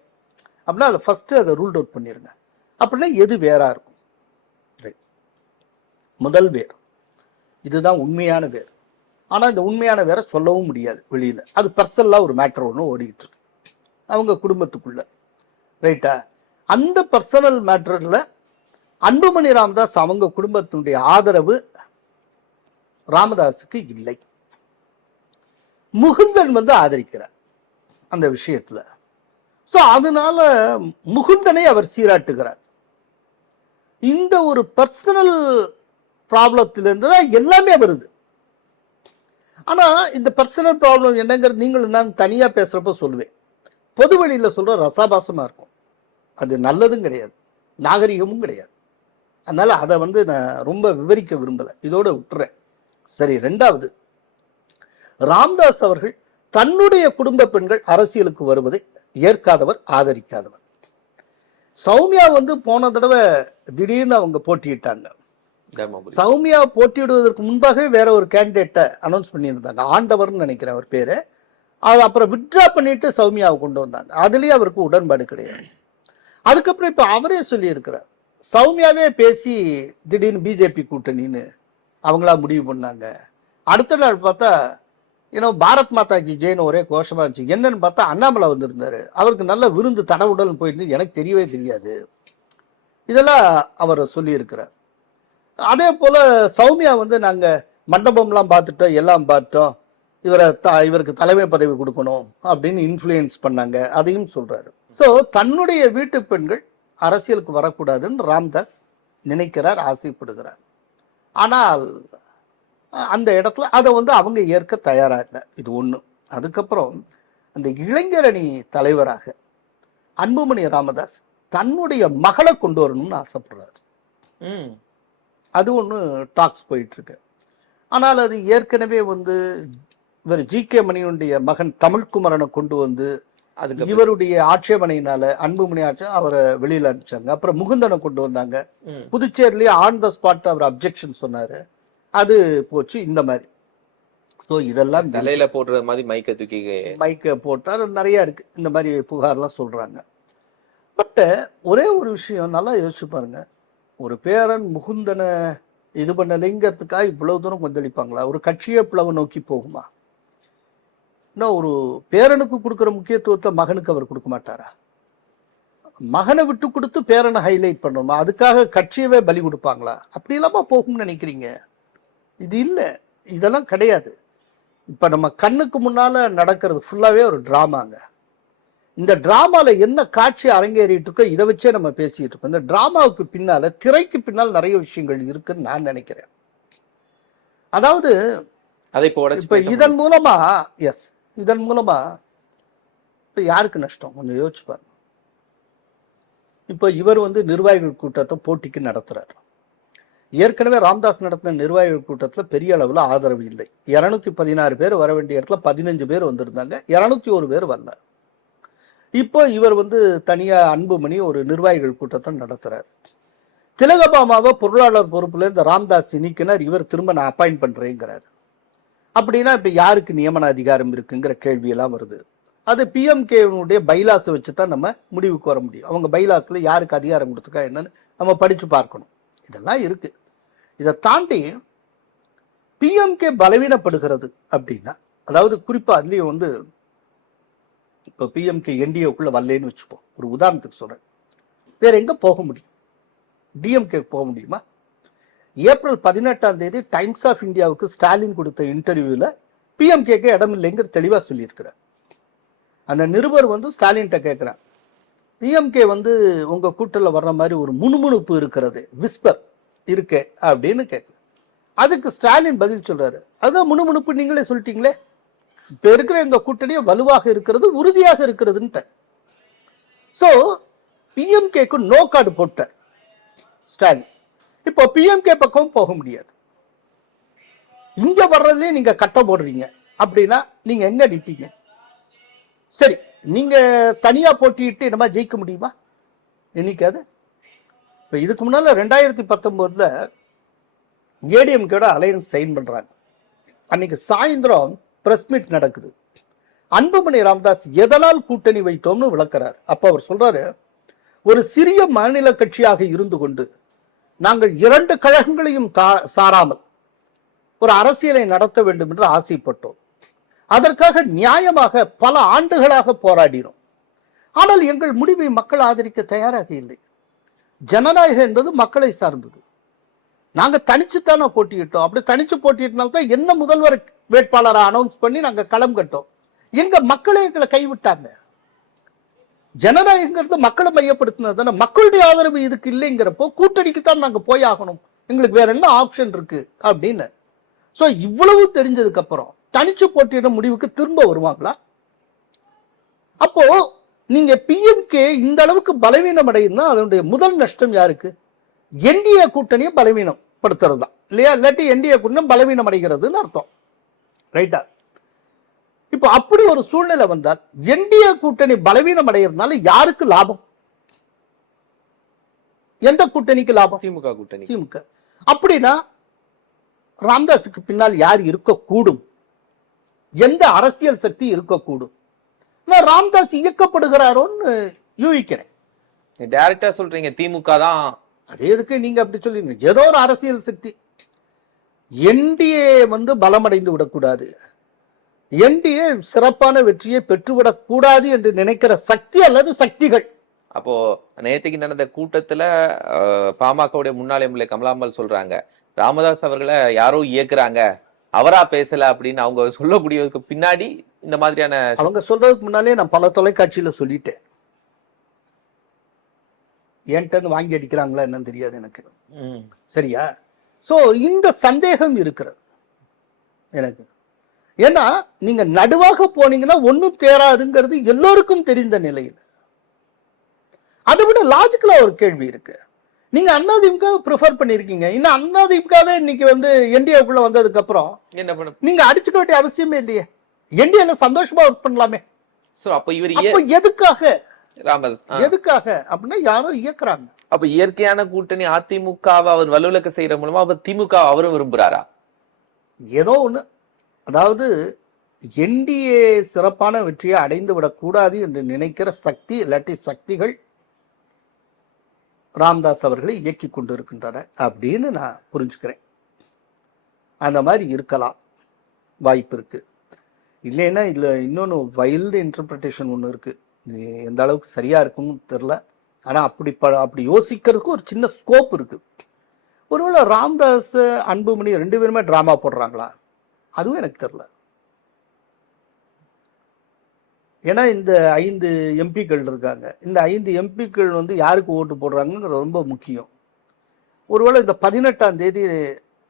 அப்படின்னா அதை ஃபர்ஸ்ட் அதை ரூல்ட் அவுட் பண்ணிருங்க. அப்படின்னா எது வேறா இருக்கும்? முதல் வேர், இதுதான் உண்மையான வேர். ஆனா இந்த உண்மையான வேற சொல்லவும் முடியாது வெளியில. அது பர்சனலா ஒரு மேட்டர் ஒன்று ஓடிட்டு இருக்கு அவங்க குடும்பத்துக்குள்ள, ரைட்டா? அந்த பர்சனல் மேட்டர்ல அன்புமணி ராமதாஸ் அவங்க குடும்பத்தினுடைய ஆதரவு ராமதாஸுக்கு இல்லை. முகுந்தன் வந்து ஆதரிக்கிறார் அந்த விஷயத்துல. சோ அதனால முகுந்தனை அவர் சீராட்டுகிறார். இந்த ஒரு பர்சனல் ப்ராப்ளத்திலிருந்து தான் எல்லாமே வருது. ஆனா இந்த பர்சனல் ப்ராப்ளம் என்னங்கிறது நீங்கள் நான் தனியா பேசுறப்ப சொல்லுவேன். பொது வெளியில சொல்ற ரசாபாசமா இருக்கும். அது நல்லதும் கிடையாது, நாகரிகமும் கிடையாது. அதனால அதை வந்து நான் ரொம்ப விவரிக்க விரும்பல, இதோட விட்டுறேன். சரி, ரெண்டாவது, ராமதாஸ் அவர்கள் தன்னுடைய குடும்ப பெண்கள் அரசியலுக்கு வருவதை ஏற்காதவர், ஆதரிக்காதவர். சௌமியா வந்து போன தடவை திடீர்னு அவங்க போட்டியிட்டாங்க. சௌமியா போட்டியிடுவதற்கு முன்பாகவே வேற ஒரு கேண்டிடேட்டை அனௌன்ஸ் பண்ணியிருந்தாங்க, ஆண்டவர்னு நினைக்கிறேன் அவர் பேரு. அது அப்புறம் வித்ட்ரா பண்ணிட்டு சௌமியாவை கொண்டு வந்தாங்க. அதுலயே அவருக்கு உடன்பாடு கிடையாது. அதுக்கப்புறம் இப்ப அவரே சொல்லி இருக்கிறார், சௌமியாவே பேசி திடீர்னு பிஜேபி கூட்டணின்னு அவங்களா முடிவு பண்ணாங்க. அடுத்த நாள் பார்த்தா பாரத் மாதா கி ஜெயின்னு ஒரே கோஷமா இருந்துச்சு. என்னன்னு பார்த்தா அண்ணாமலை வந்திருந்தாரு. அவருக்கு நல்ல விருந்து தடவுடல் போயிருந்து எனக்கு தெரியவே தெரியாது. இதெல்லாம் அவர் சொல்லி இருக்கிறார். அதே போல சௌமியா வந்து நாங்க மண்டபம்லாம் பார்த்துட்டோம், எல்லாம் பார்த்தோம், இவருக்கு தலைமை பதவி கொடுக்கணும் அப்படின்னு இன்ஃப்ளூயன்ஸ் பண்ணாங்க, அதையும் சொல்றாரு. சோ தன்னுடைய வீட்டு பெண்கள் அரசியலுக்கு வரக்கூடாதுன்னு ராம்தாஸ் நினைக்கிறார், ஆசைப்படுகிறார். ஆனால் அந்த இடத்துல அதை வந்து அவங்க ஏற்க தயாரா இல்லை. இது ஒண்ணு. அதுக்கப்புறம் அந்த இளைஞரணி தலைவராக அன்புமணி ராமதாஸ் தன்னுடைய மகளை கொண்டு வரணும்னு ஆசைப்படுறாரு. அது ஒண்ணு டாக்ஸ் போயிட்டு இருக்கு. ஆனால் அது ஏற்கனவே வந்து இவர் ஜி.கே. மணியுடைய மகன் தமிழ்குமரனை கொண்டு வந்து இவருடைய ஆட்சேபனையினால அன்புமணி அவரை வெளியில அனுப்பிச்சாங்க. அப்புறம் முகுந்தனை கொண்டு வந்தாங்க. புதுச்சேரியிலேயே ஆன் த ஸ்பாட் அவர் அப்ஜெக்ஷன் சொன்னாரு, அது போச்சு. இந்த மாதிரி சோ இதெல்லாம் தலையில போடுற மாதிரி மைக்க போட்டார். நிறைய இருக்கு இந்த மாதிரி புகார்லாம் சொல்றாங்க. பட் ஒரே ஒரு விஷயம் நல்லா யோசிச்சு பாருங்க, ஒரு பேரன் முகுந்தனை இது பண்ணலைங்கிறதுக்காக இவ்வளவு தூரம் கொந்தளிப்பாங்களா? ஒரு கட்சியே பிளவு நோக்கி போகுமா? இன்னும் ஒரு பேரனுக்கு கொடுக்குற முக்கியத்துவத்தை மகனுக்கு அவர் கொடுக்க மாட்டாரா? மகனை விட்டு கொடுத்து பேரனை ஹைலைட் பண்ணணுமா? அதுக்காக கட்சியவே பலி கொடுப்பாங்களா? அப்படி இல்லாம போகும்னு நினைக்கிறீங்க? இது இல்லை, இதெல்லாம் கிடையாது. இப்ப நம்ம கண்ணுக்கு முன்னால நடக்கிறது ஃபுல்லாவே ஒரு டிராமாங்க. இந்த டிராமால என்ன காட்சி அரங்கேறிட்டு இருக்கோ இதை வச்சே நம்ம பேசிட்டு இருக்கோம். இந்த டிராமாவுக்கு பின்னால, திரைக்கு பின்னால் நிறைய விஷயங்கள் இருக்குன்னு நான் நினைக்கிறேன். அதாவது இப்ப இதன் மூலமா இப்ப யாருக்கு நஷ்டம் கொஞ்சம் யோசிச்சு பாருங்க. இப்ப இவர் வந்து நிர்வாகிகள் கூட்டத்தை போட்டிக்கு நடத்துறாரு. ஏற்கனவே ராமதாஸ் நடத்தின நிர்வாகிகள் கூட்டத்துல பெரிய அளவுல ஆதரவு இல்லை. 216 பேர் வர வேண்டிய இடத்துல 15 பேர் வந்திருந்தாங்க, 201 பேர் வரல. இப்போ இவர் வந்து தனியா அன்புமணி ஒரு நிர்வாகிகள் கூட்டத்தை நடத்துறாரு. திலகபாமாவை பொருளாளர் பொறுப்புல இந்த ராமதாஸ் நீக்கினார், இவர் திரும்ப நான் அப்பாயிண்ட் பண்றேங்கிறாரு. அப்படின்னா இப்ப யாருக்கு நியமன அதிகாரம் இருக்குங்கிற கேள்வி எல்லாம் வருது. அது PMK பைலாஸ் வச்சுதான் நம்ம முடிவுக்கு வர முடியும். அவங்க பைலாஸ்ல யாருக்கு அதிகாரம் கொடுத்துருக்கா என்னன்னு நம்ம படிச்சு பார்க்கணும். இதெல்லாம் இருக்கு. இதை தாண்டி PMK பலவீனப்படுகிறது அப்படின்னா, அதாவது குறிப்பா அதுலயும் வந்து இப்ப PMK NDAக்குள்ள வரலன்னு வச்சுப்போம், ஒரு உதாரணத்துக்கு சொல்றேன். வேற எங்க போக முடியும்? DMK போக முடியுமா? ஏப்ரல் 18ஆம் தேதி டைம்ஸ் ஆஃப் இந்தியாவுக்கு ஸ்டாலின் கொடுத்த இன்டர்வியூல PMKக்கு இடம் இல்லைங்கிற தெளிவா சொல்லியிருக்கிறார். அந்த நிருபர் வந்து ஸ்டாலின்கிட்ட கேட்கிறார், PMK வந்து உங்க கூட்டல வர்ற மாதிரி ஒரு முணுமுணுப்பு இருக்கிறது, விஸ்பர் இருக்கே அப்படின்னு கேட்க. அதுக்கு ஸ்டாலின் பதில் சொல்றாரு, அதான் முணுமுணுப்பு நீங்களே சொல்லிட்டீங்களே, இப்ப இருக்கிற எங்க கூட்டணியே வலுவாக இருக்கிறது, உறுதியாக இருக்கிறதுன்ட்டு. சோ PMKக்கு நோ கார்டு போட்டார் ஸ்டாலின். இப்போ PMK பக்கம் போக முடியாது. இங்க வர்றதுலயே நீங்க கட்ட போடுறீங்க அப்படின்னா நீங்க எங்க நிப்பீங்க? சரி, நீங்க தனியா போட்டிட்டு இந்த மாதிரி ஜெயிக்க முடியுமா? என்னைக்காது? இப்ப இதுக்கு முன்னால 2019 ADMKோட அலையன்ஸ் சைன் பண்றாங்க. அன்னைக்கு சாயந்தரம் பிரஸ் மீட் நடக்குது. அன்புமணி ராமதாஸ் எதனால் கூட்டணி வைத்தோம்னு விளக்குறார். அப்ப அவர் சொல்றாரு, ஒரு சிறிய மாநில கட்சியாக இருந்து கொண்டு நாங்கள் 2 கழகங்களையும் சாராமல் ஒரு அரசியலை நடத்த வேண்டும் என்று ஆசைப்பட்டோம். அதற்காக நியாயமாக பல ஆண்டுகளாக போராடினோம். ஆனால் எங்கள் முடிவை மக்கள் ஆதரிக்க தயாராக இல்லை. ஜனநாயகம் என்பது மக்களை சார்ந்தது. நாங்க தனிச்சுத்தானே போட்டியிட்டோம். அப்படி தனிச்சு போட்டியிட்டனால்தான் என்ன முதல்வர் வேட்பாளரை அனௌன்ஸ் பண்ணி நாங்க களம் கட்டோம். எங்க மக்களே எங்களை கைவிட்டாங்க. ஜனநாயகங்கிறது மக்களை மையப்படுத்தினது தானே. மக்களுடைய ஆதரவு இதுக்கு இல்லைங்கிறப்போ கூட்டணிக்கு தான் நாங்க போய் ஆகணும், எங்களுக்கு வேற என்ன ஆப்ஷன் இருக்கு அப்படின்னு. சோ இவ்வளவு தெரிஞ்சதுக்கு அப்புறம் தனிச்சு போட்டியிட முடிவுக்கு திரும்ப வருவாங்களா? அப்போ நீங்க பிஎம்கே இந்த அளவுக்கு பலவீனம் அடையுதுன்னா அதனுடைய முதல் நஷ்டம் யாருக்கு? என்டிஏ கூட்டணியை பலவீனப்படுத்துறது தான் இல்லையா? இல்லாட்டி என்டிஏ கூட்டணி பலவீனம் அடைகிறதுன்னு அர்த்தம். ரைட்டா? இப்போ அப்படி ஒரு சூழ்நிலை வந்தால் என்டிஏ கூட்டணி பலவீனம் அடைகிறதுனால யாருக்கு லாபம்? எந்த கூட்டணிக்கு லாபம்? திமுக கூட்டணி. திமுக. அப்படின்னா ராமதாஸுக்கு பின்னால் யார் இருக்கக்கூடும்? எந்த அரசியல் சக்தி இருக்கக்கூடும்? நான் ராமதாஸ் இயக்கப்படுகிறாரோன்னு யூகிக்கிறேன். டைரக்டா சொல்றீங்க திமுக தான். அதே எதுக்கு நீங்க அப்படி சொல்றீங்க? ஏதோ ஒரு அரசியல் சக்தி. என்டிஏ பலமடைந்து விடக்கூடாது, என்டிஏ சிறப்பான வெற்றியை பெற்றுவிடக் கூடாது என்று நினைக்கிற சக்தி அல்லது சக்திகள். அப்போ நேற்றுக்கு நடந்த கூட்டத்துல பாமகவுடைய முன்னாள் எம்எல்ஏ கமலாம்பாள் சொல்றாங்க, ராமதாஸ் அவர்களை யாரோ இயக்குறாங்க, அவரா பேசல அப்படின்னு அவங்க சொல்லக்கூடியதுக்கு பின்னாடி இந்த மாதிரியான அவங்க சொல்றதுக்கு முன்னாலே நான் பல தொலைக்காட்சியில சொல்லிட்டேன். என்கிட்ட வாங்கி அடிக்கிறாங்களா என்னன்னு தெரியாது எனக்கு. சரியா? சோ இந்த சந்தேகம் இருக்கிறது எனக்கு. ஏன்னா நீங்க நடுவாக போனீங்கன்னா ஒன்னும் தேராதுங்கிறது எல்லோருக்கும் தெரிந்த நிலையில். அதை விட லாஜிக்கலா ஒரு கேள்வி இருக்கு. நீங்க அதிமுக ப்ரிஃபர் பண்ணிருக்கீங்க. இன்னும் அதிமுகவே இன்னைக்கு என்டிஏக்குள்ள வந்ததுக்கு அப்புறம் என்ன பண்ண நீங்க அடிச்சுக்க வேண்டிய அவசியமே இல்லையே. என்டிஏல சந்தோஷமா ஒர்க் பண்ணலாமே. சோ அப்ப இவர் எதுக்காக ராமதாஸ் எதுக்காக அப்படின்னா யாரோ இயக்குறாங்க. அப்ப இயற்கையான கூட்டணி அதிமுகவை அவர் வலுவிலக்க செய்யற மூலமா அப்ப திமுக அவரும் விரும்புறாரா? ஏதோ ஒண்ணு. அதாவது என்டிஏ சிறப்பான வெற்றியை அடைந்து விடக்கூடாது என்று நினைக்கிற சக்தி இல்லாட்டி சக்திகள் ராமதாஸ் அவர்களை இயக்கி கொண்டு இருக்கின்றன அப்படின்னு நான் புரிஞ்சுக்கிறேன். அந்த மாதிரி இருக்கலாம், வாய்ப்பு இருக்கு. இல்லைன்னா இதுல இன்னொன்னு வைல்டு இன்டர்பிரிட்டேஷன் ஒன்று இருக்கு. இது எந்த அளவுக்கு சரியா இருக்கும்னு தெரியல. ஆனா அப்படி யோசிக்கிறதுக்கு ஒரு சின்ன ஸ்கோப் இருக்கு. ஒருவேளை ராமதாஸ் அன்புமணி 2 பேருமே டிராமா போடுறாங்களா? அதுவும் எனக்கு தெரியல. ஏன்னா இந்த 5 எம்பிக்கள் இருக்காங்க. இந்த 5 எம்பிக்கள் யாருக்கு ஓட்டு போடுறாங்கிறது ரொம்ப முக்கியம். ஒருவேளை இந்த 18ஆம் தேதி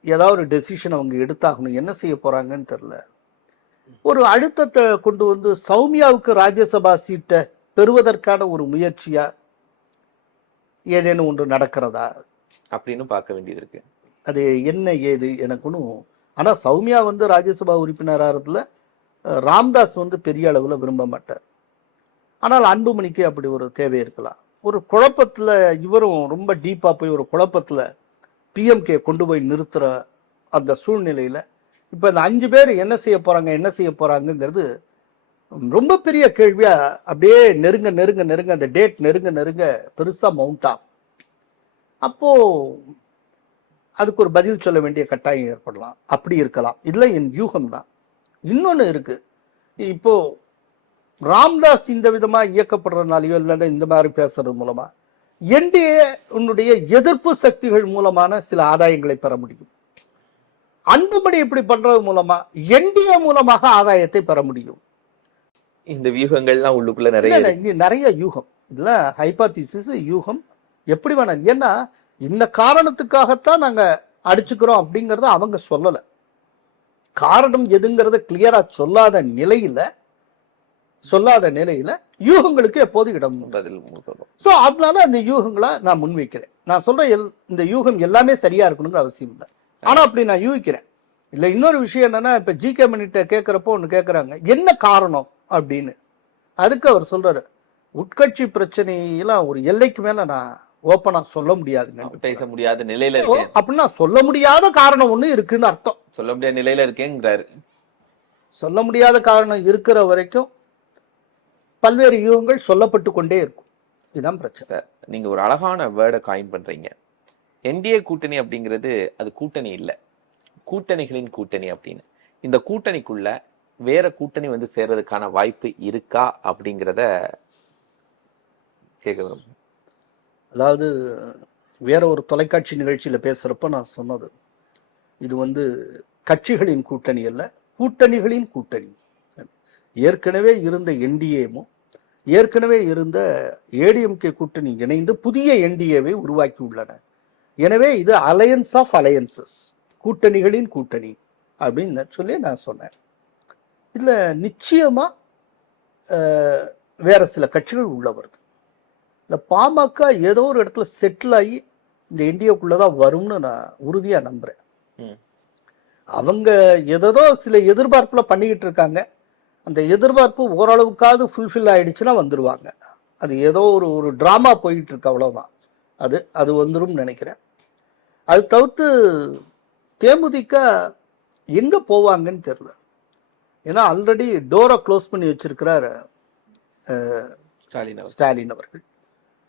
ஏதாவது ஒரு டெசிஷன் அவங்க எடுத்தாகணும். என்ன செய்ய போறாங்கன்னு தெரியல. ஒரு அழுத்தத்தை கொண்டு சௌமியாவுக்கு ராஜ்யசபா சீட்டை பெறுவதற்கான ஒரு முயற்சியா ஏதேனும் ஒன்று நடக்கிறதா அப்படின்னு பார்க்க வேண்டியது இருக்கு. அது என்ன ஏது எனக்கு ஒன்றும். ஆனா சௌமியா ராஜ்யசபா உறுப்பினராகிறதுல ராம்தாஸ் பெரிய அளவுல விரும்ப மாட்டார். ஆனால் அன்புமணிக்கு அப்படி ஒரு தேவை இருக்கலாம். ஒரு குழப்பத்துல இவரும் ரொம்ப டீப்பா போய் ஒரு குழப்பத்துல பிஎம்கே கொண்டு போய் நிறுத்துற அந்த சூழ்நிலையில இப்ப இந்த 5 பேர் என்ன செய்ய போறாங்கிறது ரொம்ப பெரிய கேள்வியா அப்படியே நெருங்க அந்த டேட் நெருங்க பெருசா மவுண்ட் ஆகும். அப்போ அதுக்கு ஒரு பதில் சொல்ல வேண்டிய கட்டாயம் ஏற்படலாம். அப்படி இருக்கலாம். இதுல என் யூகம் தான். இன்னொன்னு இருக்கு. இப்போ ராம்தாஸ் இந்த விதமா இயக்கப்படுறதுனாலயோ இல்லைன்னா இந்த மாதிரி பேசுறது மூலமா என்டிஏ உன்னுடைய எதிர்ப்பு சக்திகள் மூலமான சில ஆதாயங்களை பெற முடியும். அன்புமணி இப்படி பண்றது மூலமா என்டிஏ மூலமாக ஆதாயத்தை பெற முடியும். இந்த வியூகங்கள்லாம் உள்ளுக்குள்ள நிறைய யூகம். இதுல ஹைபாதிசிஸ் யூகம் எப்படி வேணாம். ஏன்னா இந்த காரணத்துக்காகத்தான் நாங்க அடிச்சுக்கிறோம் அப்படிங்கறத அவங்க சொல்லல. காரணம் எதுங்கிறத கிளியரா சொல்லாத நிலையில யூகங்களுக்கு எப்போது இடம் பதில். சோ அதனால அந்த யூகங்களை நான் முன்வைக்கிறேன். நான் சொல்றேன் இந்த யூகம் எல்லாமே சரியா இருக்கணுங்கிற அவசியம் இல்லை. ஆனா அப்படி நான் யூகிக்கிறேன். இல்ல இன்னொரு விஷயம் என்னன்னா, இப்ப ஜிகே மணிட்ட கேட்கிறப்போ ஒண்ணு கேட்கறாங்க, என்ன காரணம் அப்படின்னு. அதுக்கு அவர் சொல்றாரு, உட்கட்சி பிரச்சனையெல்லாம் ஒரு எல்லைக்கு மேல நான் ஓப்பனா சொல்ல முடியாதுங்க. பேச முடியாத நிலையில So, இருக்கேன், அப்படின்னா சொல்ல முடியாத காரணம் ஒண்ணு இருக்குன்னு அர்த்தம். சொல்ல முடியாத நிலையில இருக்கேங்கிறாரு. சொல்ல முடியாத காரணம் இருக்கிற வரைக்கும் பல்வேறு யூகங்கள் சொல்லப்பட்டு கொண்டே இருக்கும். இதுதான் பிரச்சனை. சார், நீங்க ஒரு அழகான வேர்டை காயின் பண்றீங்க. என்டிஏ கூட்டணி அப்படிங்கிறது அது கூட்டணி இல்ல, கூட்டணிகளின் கூட்டணி அப்படின்னு. இந்த கூட்டணிக்குள்ள வேற கூட்டணி வந்து சேர்றதுக்கான வாய்ப்பு இருக்கா அப்படிங்கிறத கேட்க விரும்புறேன். அதாவது வேற ஒரு தொலைக்காட்சி நிகழ்ச்சியில பேசுறப்ப நான் சொன்னது, இது வந்து கட்சிகளின் கூட்டணி அல்ல, கூட்டணிகளின் கூட்டணி. ஏற்கனவே இருந்த என்டிஏவும் ஏற்கனவே இருந்த ஏடிஎம்கே கூட்டணி இணைந்து புதிய என்டிஏவை உருவாக்கி உள்ளன. எனவே இது அலையன்ஸ் ஆஃப் அலையன்சஸ், கூட்டணிகளின் கூட்டணி அப்படின்னு சொல்லி நான் சொன்னேன். இதுல நிச்சயமா வேற சில கட்சிகள் உள்ள வருது. இந்த பாமக ஏதோ ஒரு இடத்துல செட்டில் ஆகி இந்த என்டிஏக்குள்ளதான் வரும்னு நான் உறுதியா நம்புறேன். அவங்க ஏதோ சில எதிர்பார்ப்புல பண்ணிக்கிட்டு இருக்காங்க. அந்த எதிர்பார்ப்பு ஓரளவுக்காவது ஃபுல்ஃபில் ஆயிடுச்சுன்னா வந்துருவாங்க. அது ஏதோ ஒரு டிராமா போயிட்டு இருக்கு, அவ்வளவுதான். அது வந்துடும் நினைக்கிறேன். அது தவிர்த்து தேமுதிக எங்க போவாங்கன்னு தெரியல. ஏன்னா ஆல்ரெடி டோரை க்ளோஸ் பண்ணி வச்சிருக்கிறார் ஸ்டாலின் அவர்கள்.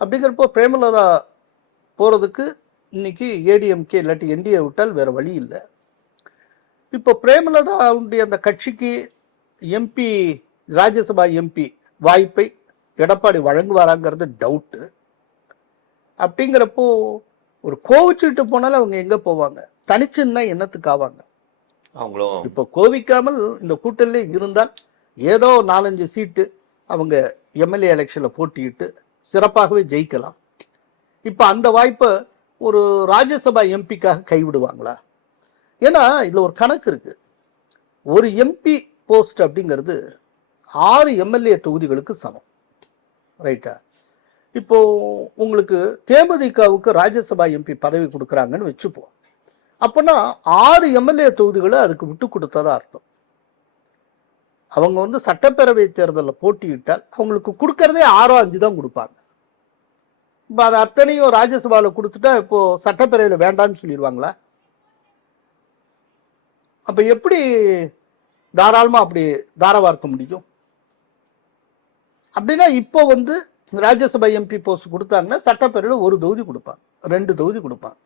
அப்படிங்கிறப்போ பிரேமலதா போறதுக்கு இன்னைக்கு ஏடிஎம்கே இல்லாட்டி என்டிஏ விட்டால் வேற வழி இல்லை. இப்போ பிரேமலதாவுடைய அந்த கட்சிக்கு எம்பி, ராஜ்யசபா எம்பி வாய்ப்பை எடப்பாடி வழங்குவாராங்கிறது டவுட்டு. அப்படிங்கிறப்போ ஒரு கோவிச்சுட்டு போனாலும் அவங்க எங்க போவாங்க? தனிச்சுன்னா என்னத்துக்கு ஆவாங்க? அவங்களும் இப்போ கோவிக்காமல் இந்த கூட்டணியிலே இருந்தால் ஏதோ 4-5 சீட்டு அவங்க எம்எல்ஏ எலெக்ஷன்ல போட்டியிட்டு சிறப்பாகவே ஜெயிக்கலாம். இப்ப அந்த வாய்ப்பை ஒரு ராஜ்யசபா எம்பிக்காக கைவிடுவாங்களா? ஏன்னா இதுல ஒரு கணக்கு இருக்கு. ஒரு எம்பி போஸ்ட் அப்படிங்கிறது 6 எம்எல்ஏ தொகுதிகளுக்கு சமம், ரைட்டா? இப்போ உங்களுக்கு தேமுதிகவுக்கு ராஜ்யசபா எம்பி பதவி கொடுக்குறாங்கன்னு வச்சுப்போம். அப்பனா 6 எம்எல்ஏ தொகுதிகளை அதுக்கு விட்டு கொடுத்ததா அர்த்தம். அவங்க வந்து சட்டப்பேரவை தேர்தலில் போட்டியிட்டால் அவங்களுக்கு கொடுக்கறதே 6-5 தான் கொடுப்பாங்க. இப்போ அது அத்தனையும் ராஜ்யசபாவில் கொடுத்துட்டா இப்போ சட்டப்பேரவையில் வேண்டான்னு சொல்லிடுவாங்களா? அப்ப எப்படி தாராளமா அப்படி தாரவார்க்க முடியும்? அப்படின்னா இப்போ வந்து ராஜ்யசபா எம்பி போஸ்ட் கொடுத்தாங்கன்னா சட்டப்பேரவையில் 1 தொகுதி கொடுப்பாங்க, 2 தொகுதி கொடுப்பாங்க.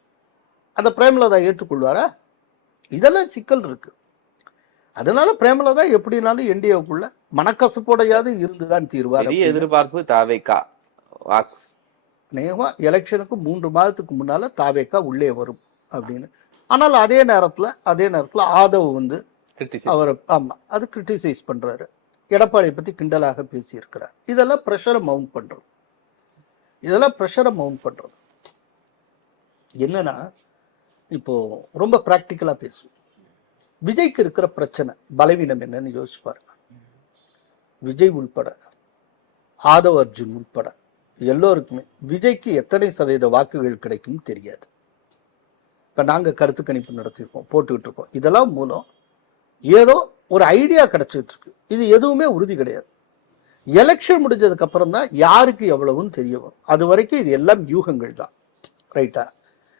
அந்த பிரேமலதா ஏற்றுக்கொள்வாரா? இதெல்லாம் சிக்கல் இருக்கு. அதனால பிரேமலதா எப்படினாலும் என்டிஏவுக்குள்ள மனக்கசப்போடையாவது இருந்துதான் தீர்வார். எதிர்பார்ப்பு தாவேகா நேகமா எலெக்ஷனுக்கு 3 மாதத்துக்கு முன்னால தாவேகா உள்ளே வரும் அப்படின்னு. ஆனால் அதே நேரத்துல ஆதவ் வந்து அவர் அது கிரிட்டிசைஸ் பண்றாரு, எடப்பாடியை பத்தி கிண்டலாக பேசி இருக்கிறார். இதெல்லாம் ப்ரெஷரை மவுண்ட் பண்றது. என்னன்னா இப்போ ரொம்ப பிராக்டிக்கலா பேசும். விஜய்க்கு இருக்கிற பிரச்சனை பலவீனம் என்னன்னு யோசிச்சு பாருங்க. விஜய் உள்பட, ஆதவ் அர்ஜுன் உள்பட எல்லோருக்குமே விஜய்க்கு எத்தனை சதவீத வாக்குகள் கிடைக்கும் தெரியாது. இப்ப நாங்க கருத்து கணிப்பு நடத்திருக்கோம், போட்டுக்கிட்டு இருக்கோம். இதெல்லாம் மூலம் ஏதோ ஒரு ஐடியா கிடைச்சிட்டு இருக்கு. இது எதுவுமே உறுதி கிடையாது. எலெக்ஷன் முடிஞ்சதுக்கு அப்புறம் தான் யாருக்கு எவ்வளவுன்னு தெரிய வரும். அது வரைக்கும் இது எல்லாம் யூகங்கள் தான், ரைட்டா?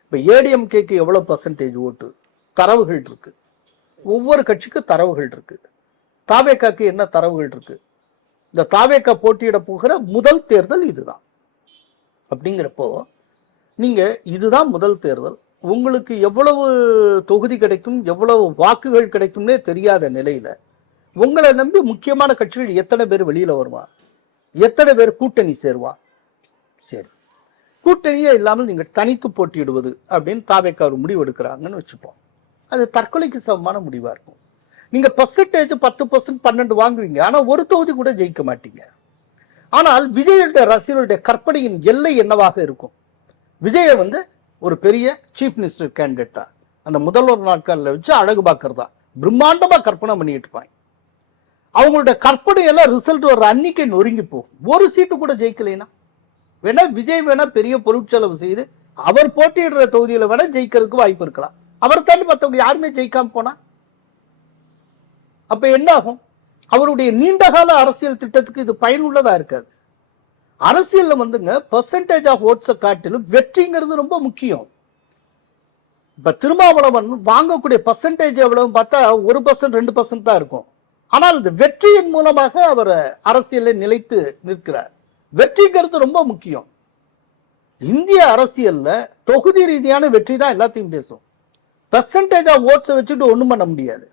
இப்ப ஏடிஎம்கேக்கு எவ்வளவு பர்சன்டேஜ் ஓட்டு தரவுகள் இருக்கு, ஒவ்வொரு கட்சிக்கும் தரவுகள் இருக்கு. தாவேகாக்கு என்ன தரவுகள் இருக்கு? இந்த தாவேகா போட்டியிட போகிற முதல் தேர்தல் இதுதான். அப்படிங்கிறப்போ நீங்க இதுதான் முதல் தேர்தல், உங்களுக்கு எவ்வளவு தொகுதி கிடைக்கும், எவ்வளவு வாக்குகள் கிடைக்கும்னே தெரியாத நிலையில உங்களை நம்பி முக்கியமான கட்சிகள் எத்தனை பேர் வெளியில வருவான், எத்தனை பேர் கூட்டணி சேருவான்? சரி, கூட்டணியே இல்லாமல் நீங்க தனித்து போட்டியிடுவது அப்படின்னு தாவேகா ஒரு முடிவு எடுக்கிறாங்கன்னு வச்சுப்போம். அது தற்கொலைக்கு சமமான முடிவா இருக்கும். நீங்க பர்சன்டேஜ் 10%, 12 வாங்குவீங்க, ஆனா ஒரு தொகுதி கூட ஜெயிக்க மாட்டீங்க. ஆனால் விஜயுடைய ரசிகர்களுடைய கற்பனையின் எல்லை என்னவாக இருக்கும்? விஜயை வந்து ஒரு பெரிய சீஃப் மினிஸ்டர் கேண்டிடேட்டா அந்த முதல்வர் நாட்களில் வச்சு அழகு பார்க்கறதா பிரம்மாண்டமா கற்பனை பண்ணிட்டு இருப்பாங்க. அவங்களுடைய கற்பனை எல்லாம் ரிசல்ட் வர்ற அன்னைக்கு நொறுங்கி போகும். ஒரு சீட்டு கூட ஜெயிக்கலைன்னா வேணா விஜய் வேணா பெரிய பொருட்செலவு செய்து அவர் போட்டியிடுற தொகுதியில வேணா ஜெயிக்கிறதுக்கு வாய்ப்பு இருக்கலாம். அவர் தாண்டி மற்றவங்க யாருமே ஜெயிக்காம போனா அப்ப என்ன ஆகும்? அவருடைய நீண்டகால அரசியல் திட்டத்துக்கு இது பயனுள்ளதா இருக்காது. அரசியல்ல வந்துங்க பெர்சன்டேஜ் ஆஃப் ஓட்ஸை காட்டிலும் வெற்றிங்கிறது ரொம்ப முக்கியம். இப்ப திருமாவளவன் வாங்கக்கூடிய பர்சன்டேஜ் எவ்வளவு பார்த்தா 1% 2% தான் இருக்கும். ஆனால் இந்த வெற்றியின் மூலமாக அவர் அரசியலில் நிலைத்து நிற்கிறார். வெற்றிங்கிறது ரொம்ப முக்கியம். இந்திய அரசியல்ல தொகுதி ரீதியான வெற்றி தான் எல்லாத்தையும் பேசும். பெர்சன்டேஜ் ஆஃப் ஓட்ஸை வச்சுட்டு ஒண்ணும் பண்ண முடியாது.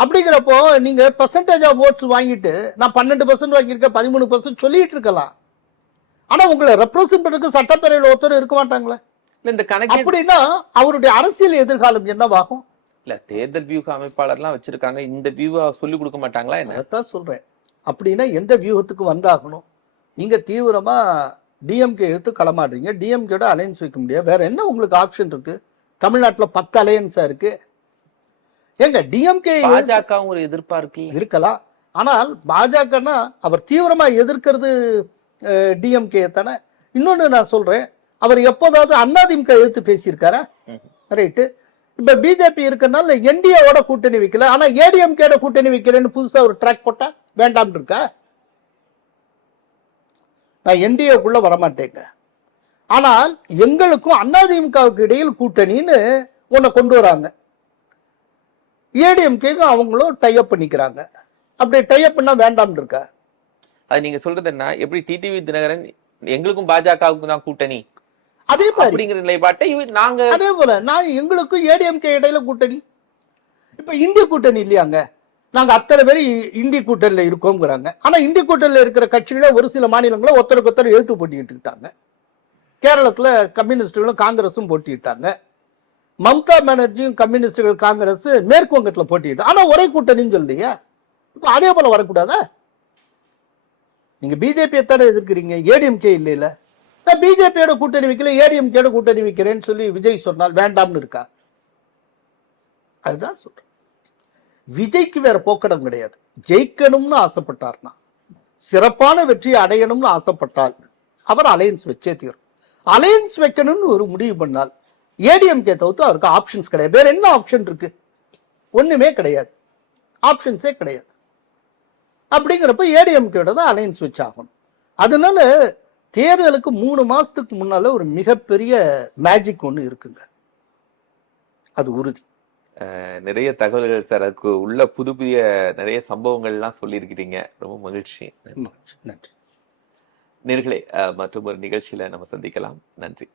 அப்படிங்கிறப்போ நீங்க பெர்சன்டேஜ் ஆஃப் ஓட்ஸ் வாங்கிட்டு நான் 12% வாங்கியிருக்கேன் 13% சொல்லிட்டு இருக்கலாம். ஆனா உங்களை ரெப்ரசன்ட் பண்றதுக்கு சட்டப்பேரவையில் ஒருத்தர் இருக்க மாட்டாங்களே. இந்த கணக்கு அப்படின்னா அவருடைய அரசியல் எதிர்காலம் என்னவாகும்? இல்ல தேர்தல் வியூக அமைப்பாளர்லாம் வச்சிருக்காங்க, இந்த வியூவை சொல்லி கொடுக்க மாட்டாங்களா என்ன? அதான் சொல்றேன். அப்படின்னா எந்த வியூகத்துக்கு வந்தாகணும்? நீங்க தீவிரமா டிஎம்கே எடுத்து களமாடுறீங்க. டிஎம்கேட அலையன்ஸ் வைக்க முடியாது. வேற என்ன உங்களுக்கு ஆப்ஷன் இருக்கு? தமிழ்நாட்டுல 10 அலையன்ஸா இருக்கு. எங்க டிஎம்கே பாஜகவும் ஒரு எதிர்பார்க்கு இருக்கலாம். ஆனால் பாஜகனா அவர் தீவிரமா எதிர்க்கிறது டிஎம்கே தானே. இன்னொன்னு நான் சொல்றேன், அவர் எப்போதாவது அதிமுக எதிர்த்து பேசியிருக்காரா? ரைட்டு. இப்ப பிஜேபி இருக்கனால என்டிஏவோட கூட்டணி வைக்கல, ஆனா ஏடிஎம்கேட கூட்டணி வைக்கிறேன்னு புதுசா ஒரு ட்ராக் போட்டா வேண்டாம் இருக்கா? நான் என்டிஏக்குள்ள வரமாட்டேங்க. ஆனால் எங்களுக்கும் அதிமுகவுக்கு இடையில் கூட்டணின்னு ஒன்ன கொண்டு வராங்க. ஏடிஎம்கேக்கும் அவங்களும் டைப் பண்ணிக்கிறாங்க. அப்படி டைப் பண்ணா வேண்டாம் இருக்கா? அது நீங்க சொல்றது என்ன, எப்படி டிடிவி தினகரன் எங்களுக்கும் பாஜகவுக்கும் தான் கூட்டணி அதே மாதிரி அப்படிங்கிற நிலைப்பாட்டை நாங்க அதே போல நான் எங்களுக்கும் ஏடிஎம்கே இடையில கூட்டணி. இப்ப இந்திய கூட்டணி இல்லையாங்க, நாங்க அத்தனை பேர் இந்திய கூட்டணியில இருக்கோங்கிறாங்க. ஆனா இந்திய கூட்டணியில இருக்கிற கட்சிகள ஒரு சில மாநிலங்கள ஒருத்தருக்கு ஒருத்தர் எழுத்து போட்டிக்கிட்டாங்க. கேரளத்துல கம்யூனிஸ்டுகளும் காங்கிரஸும் போட்டிட்டாங்க. மம்தா பானர்ஜியும் கம்யூனிஸ்டுகள் காங்கிரஸ் மேற்கு வங்கத்துல போட்டிட்டு, ஆனா ஒரே கூட்டணின்னு சொல்றீங்க. இப்ப அதே போல வரக்கூடாதா? நீங்க பிஜேபி தானே எதிர்க்கிறீங்க, ஏடிஎம்கே இல்ல. நான் பிஜேபியோட கூட்டணி வைக்கல, ஏடிஎம்கேட கூட்டணி வைக்கிறேன்னு சொல்லி விஜய் சொன்னால் வேண்டாம்னு இருக்கா? அதுதான் சொல்றேன். விஜய்க்கு வேற போக்கடம் கிடையாது. ஜெயிக்கணும்னு ஆசைப்பட்டார்னா, சிறப்பான வெற்றியை அடையணும்னு ஆசைப்பட்டால் அவர் அலையன்ஸ் வச்சே தீரும். அலையன்ஸ் வைக்கணும்னு ஒரு முடிவு பண்ணால் ஏடிஎம்கே தவிர்த்து அவருக்கு ஆப்ஷன்ஸ் கிடையாது. வேற என்ன ஆப்ஷன் இருக்கு? ஒண்ணுமே கிடையாது. ஆப்ஷன்ஸே கிடையாது. அப்படிங்கிறப்ப ஏடிஎம்கேட தான் அலையன்ஸ் வச்சாகணும். அதனால தேர்தலுக்கு 3 மாசத்துக்கு முன்னால ஒரு மிகப்பெரிய மேஜிக் ஒண்ணு இருக்குங்க, அது உறுதி. நிறைய தகவல்கள் சார், அதுக்கு உள்ள புது புதிய நிறைய சம்பவங்கள்லாம் சொல்லியிருக்கிறீங்க. ரொம்ப மகிழ்ச்சி. நன்றி. நேர்களே, மற்றும் ஒரு நிகழ்ச்சியில நம்ம சந்திக்கலாம். நன்றி.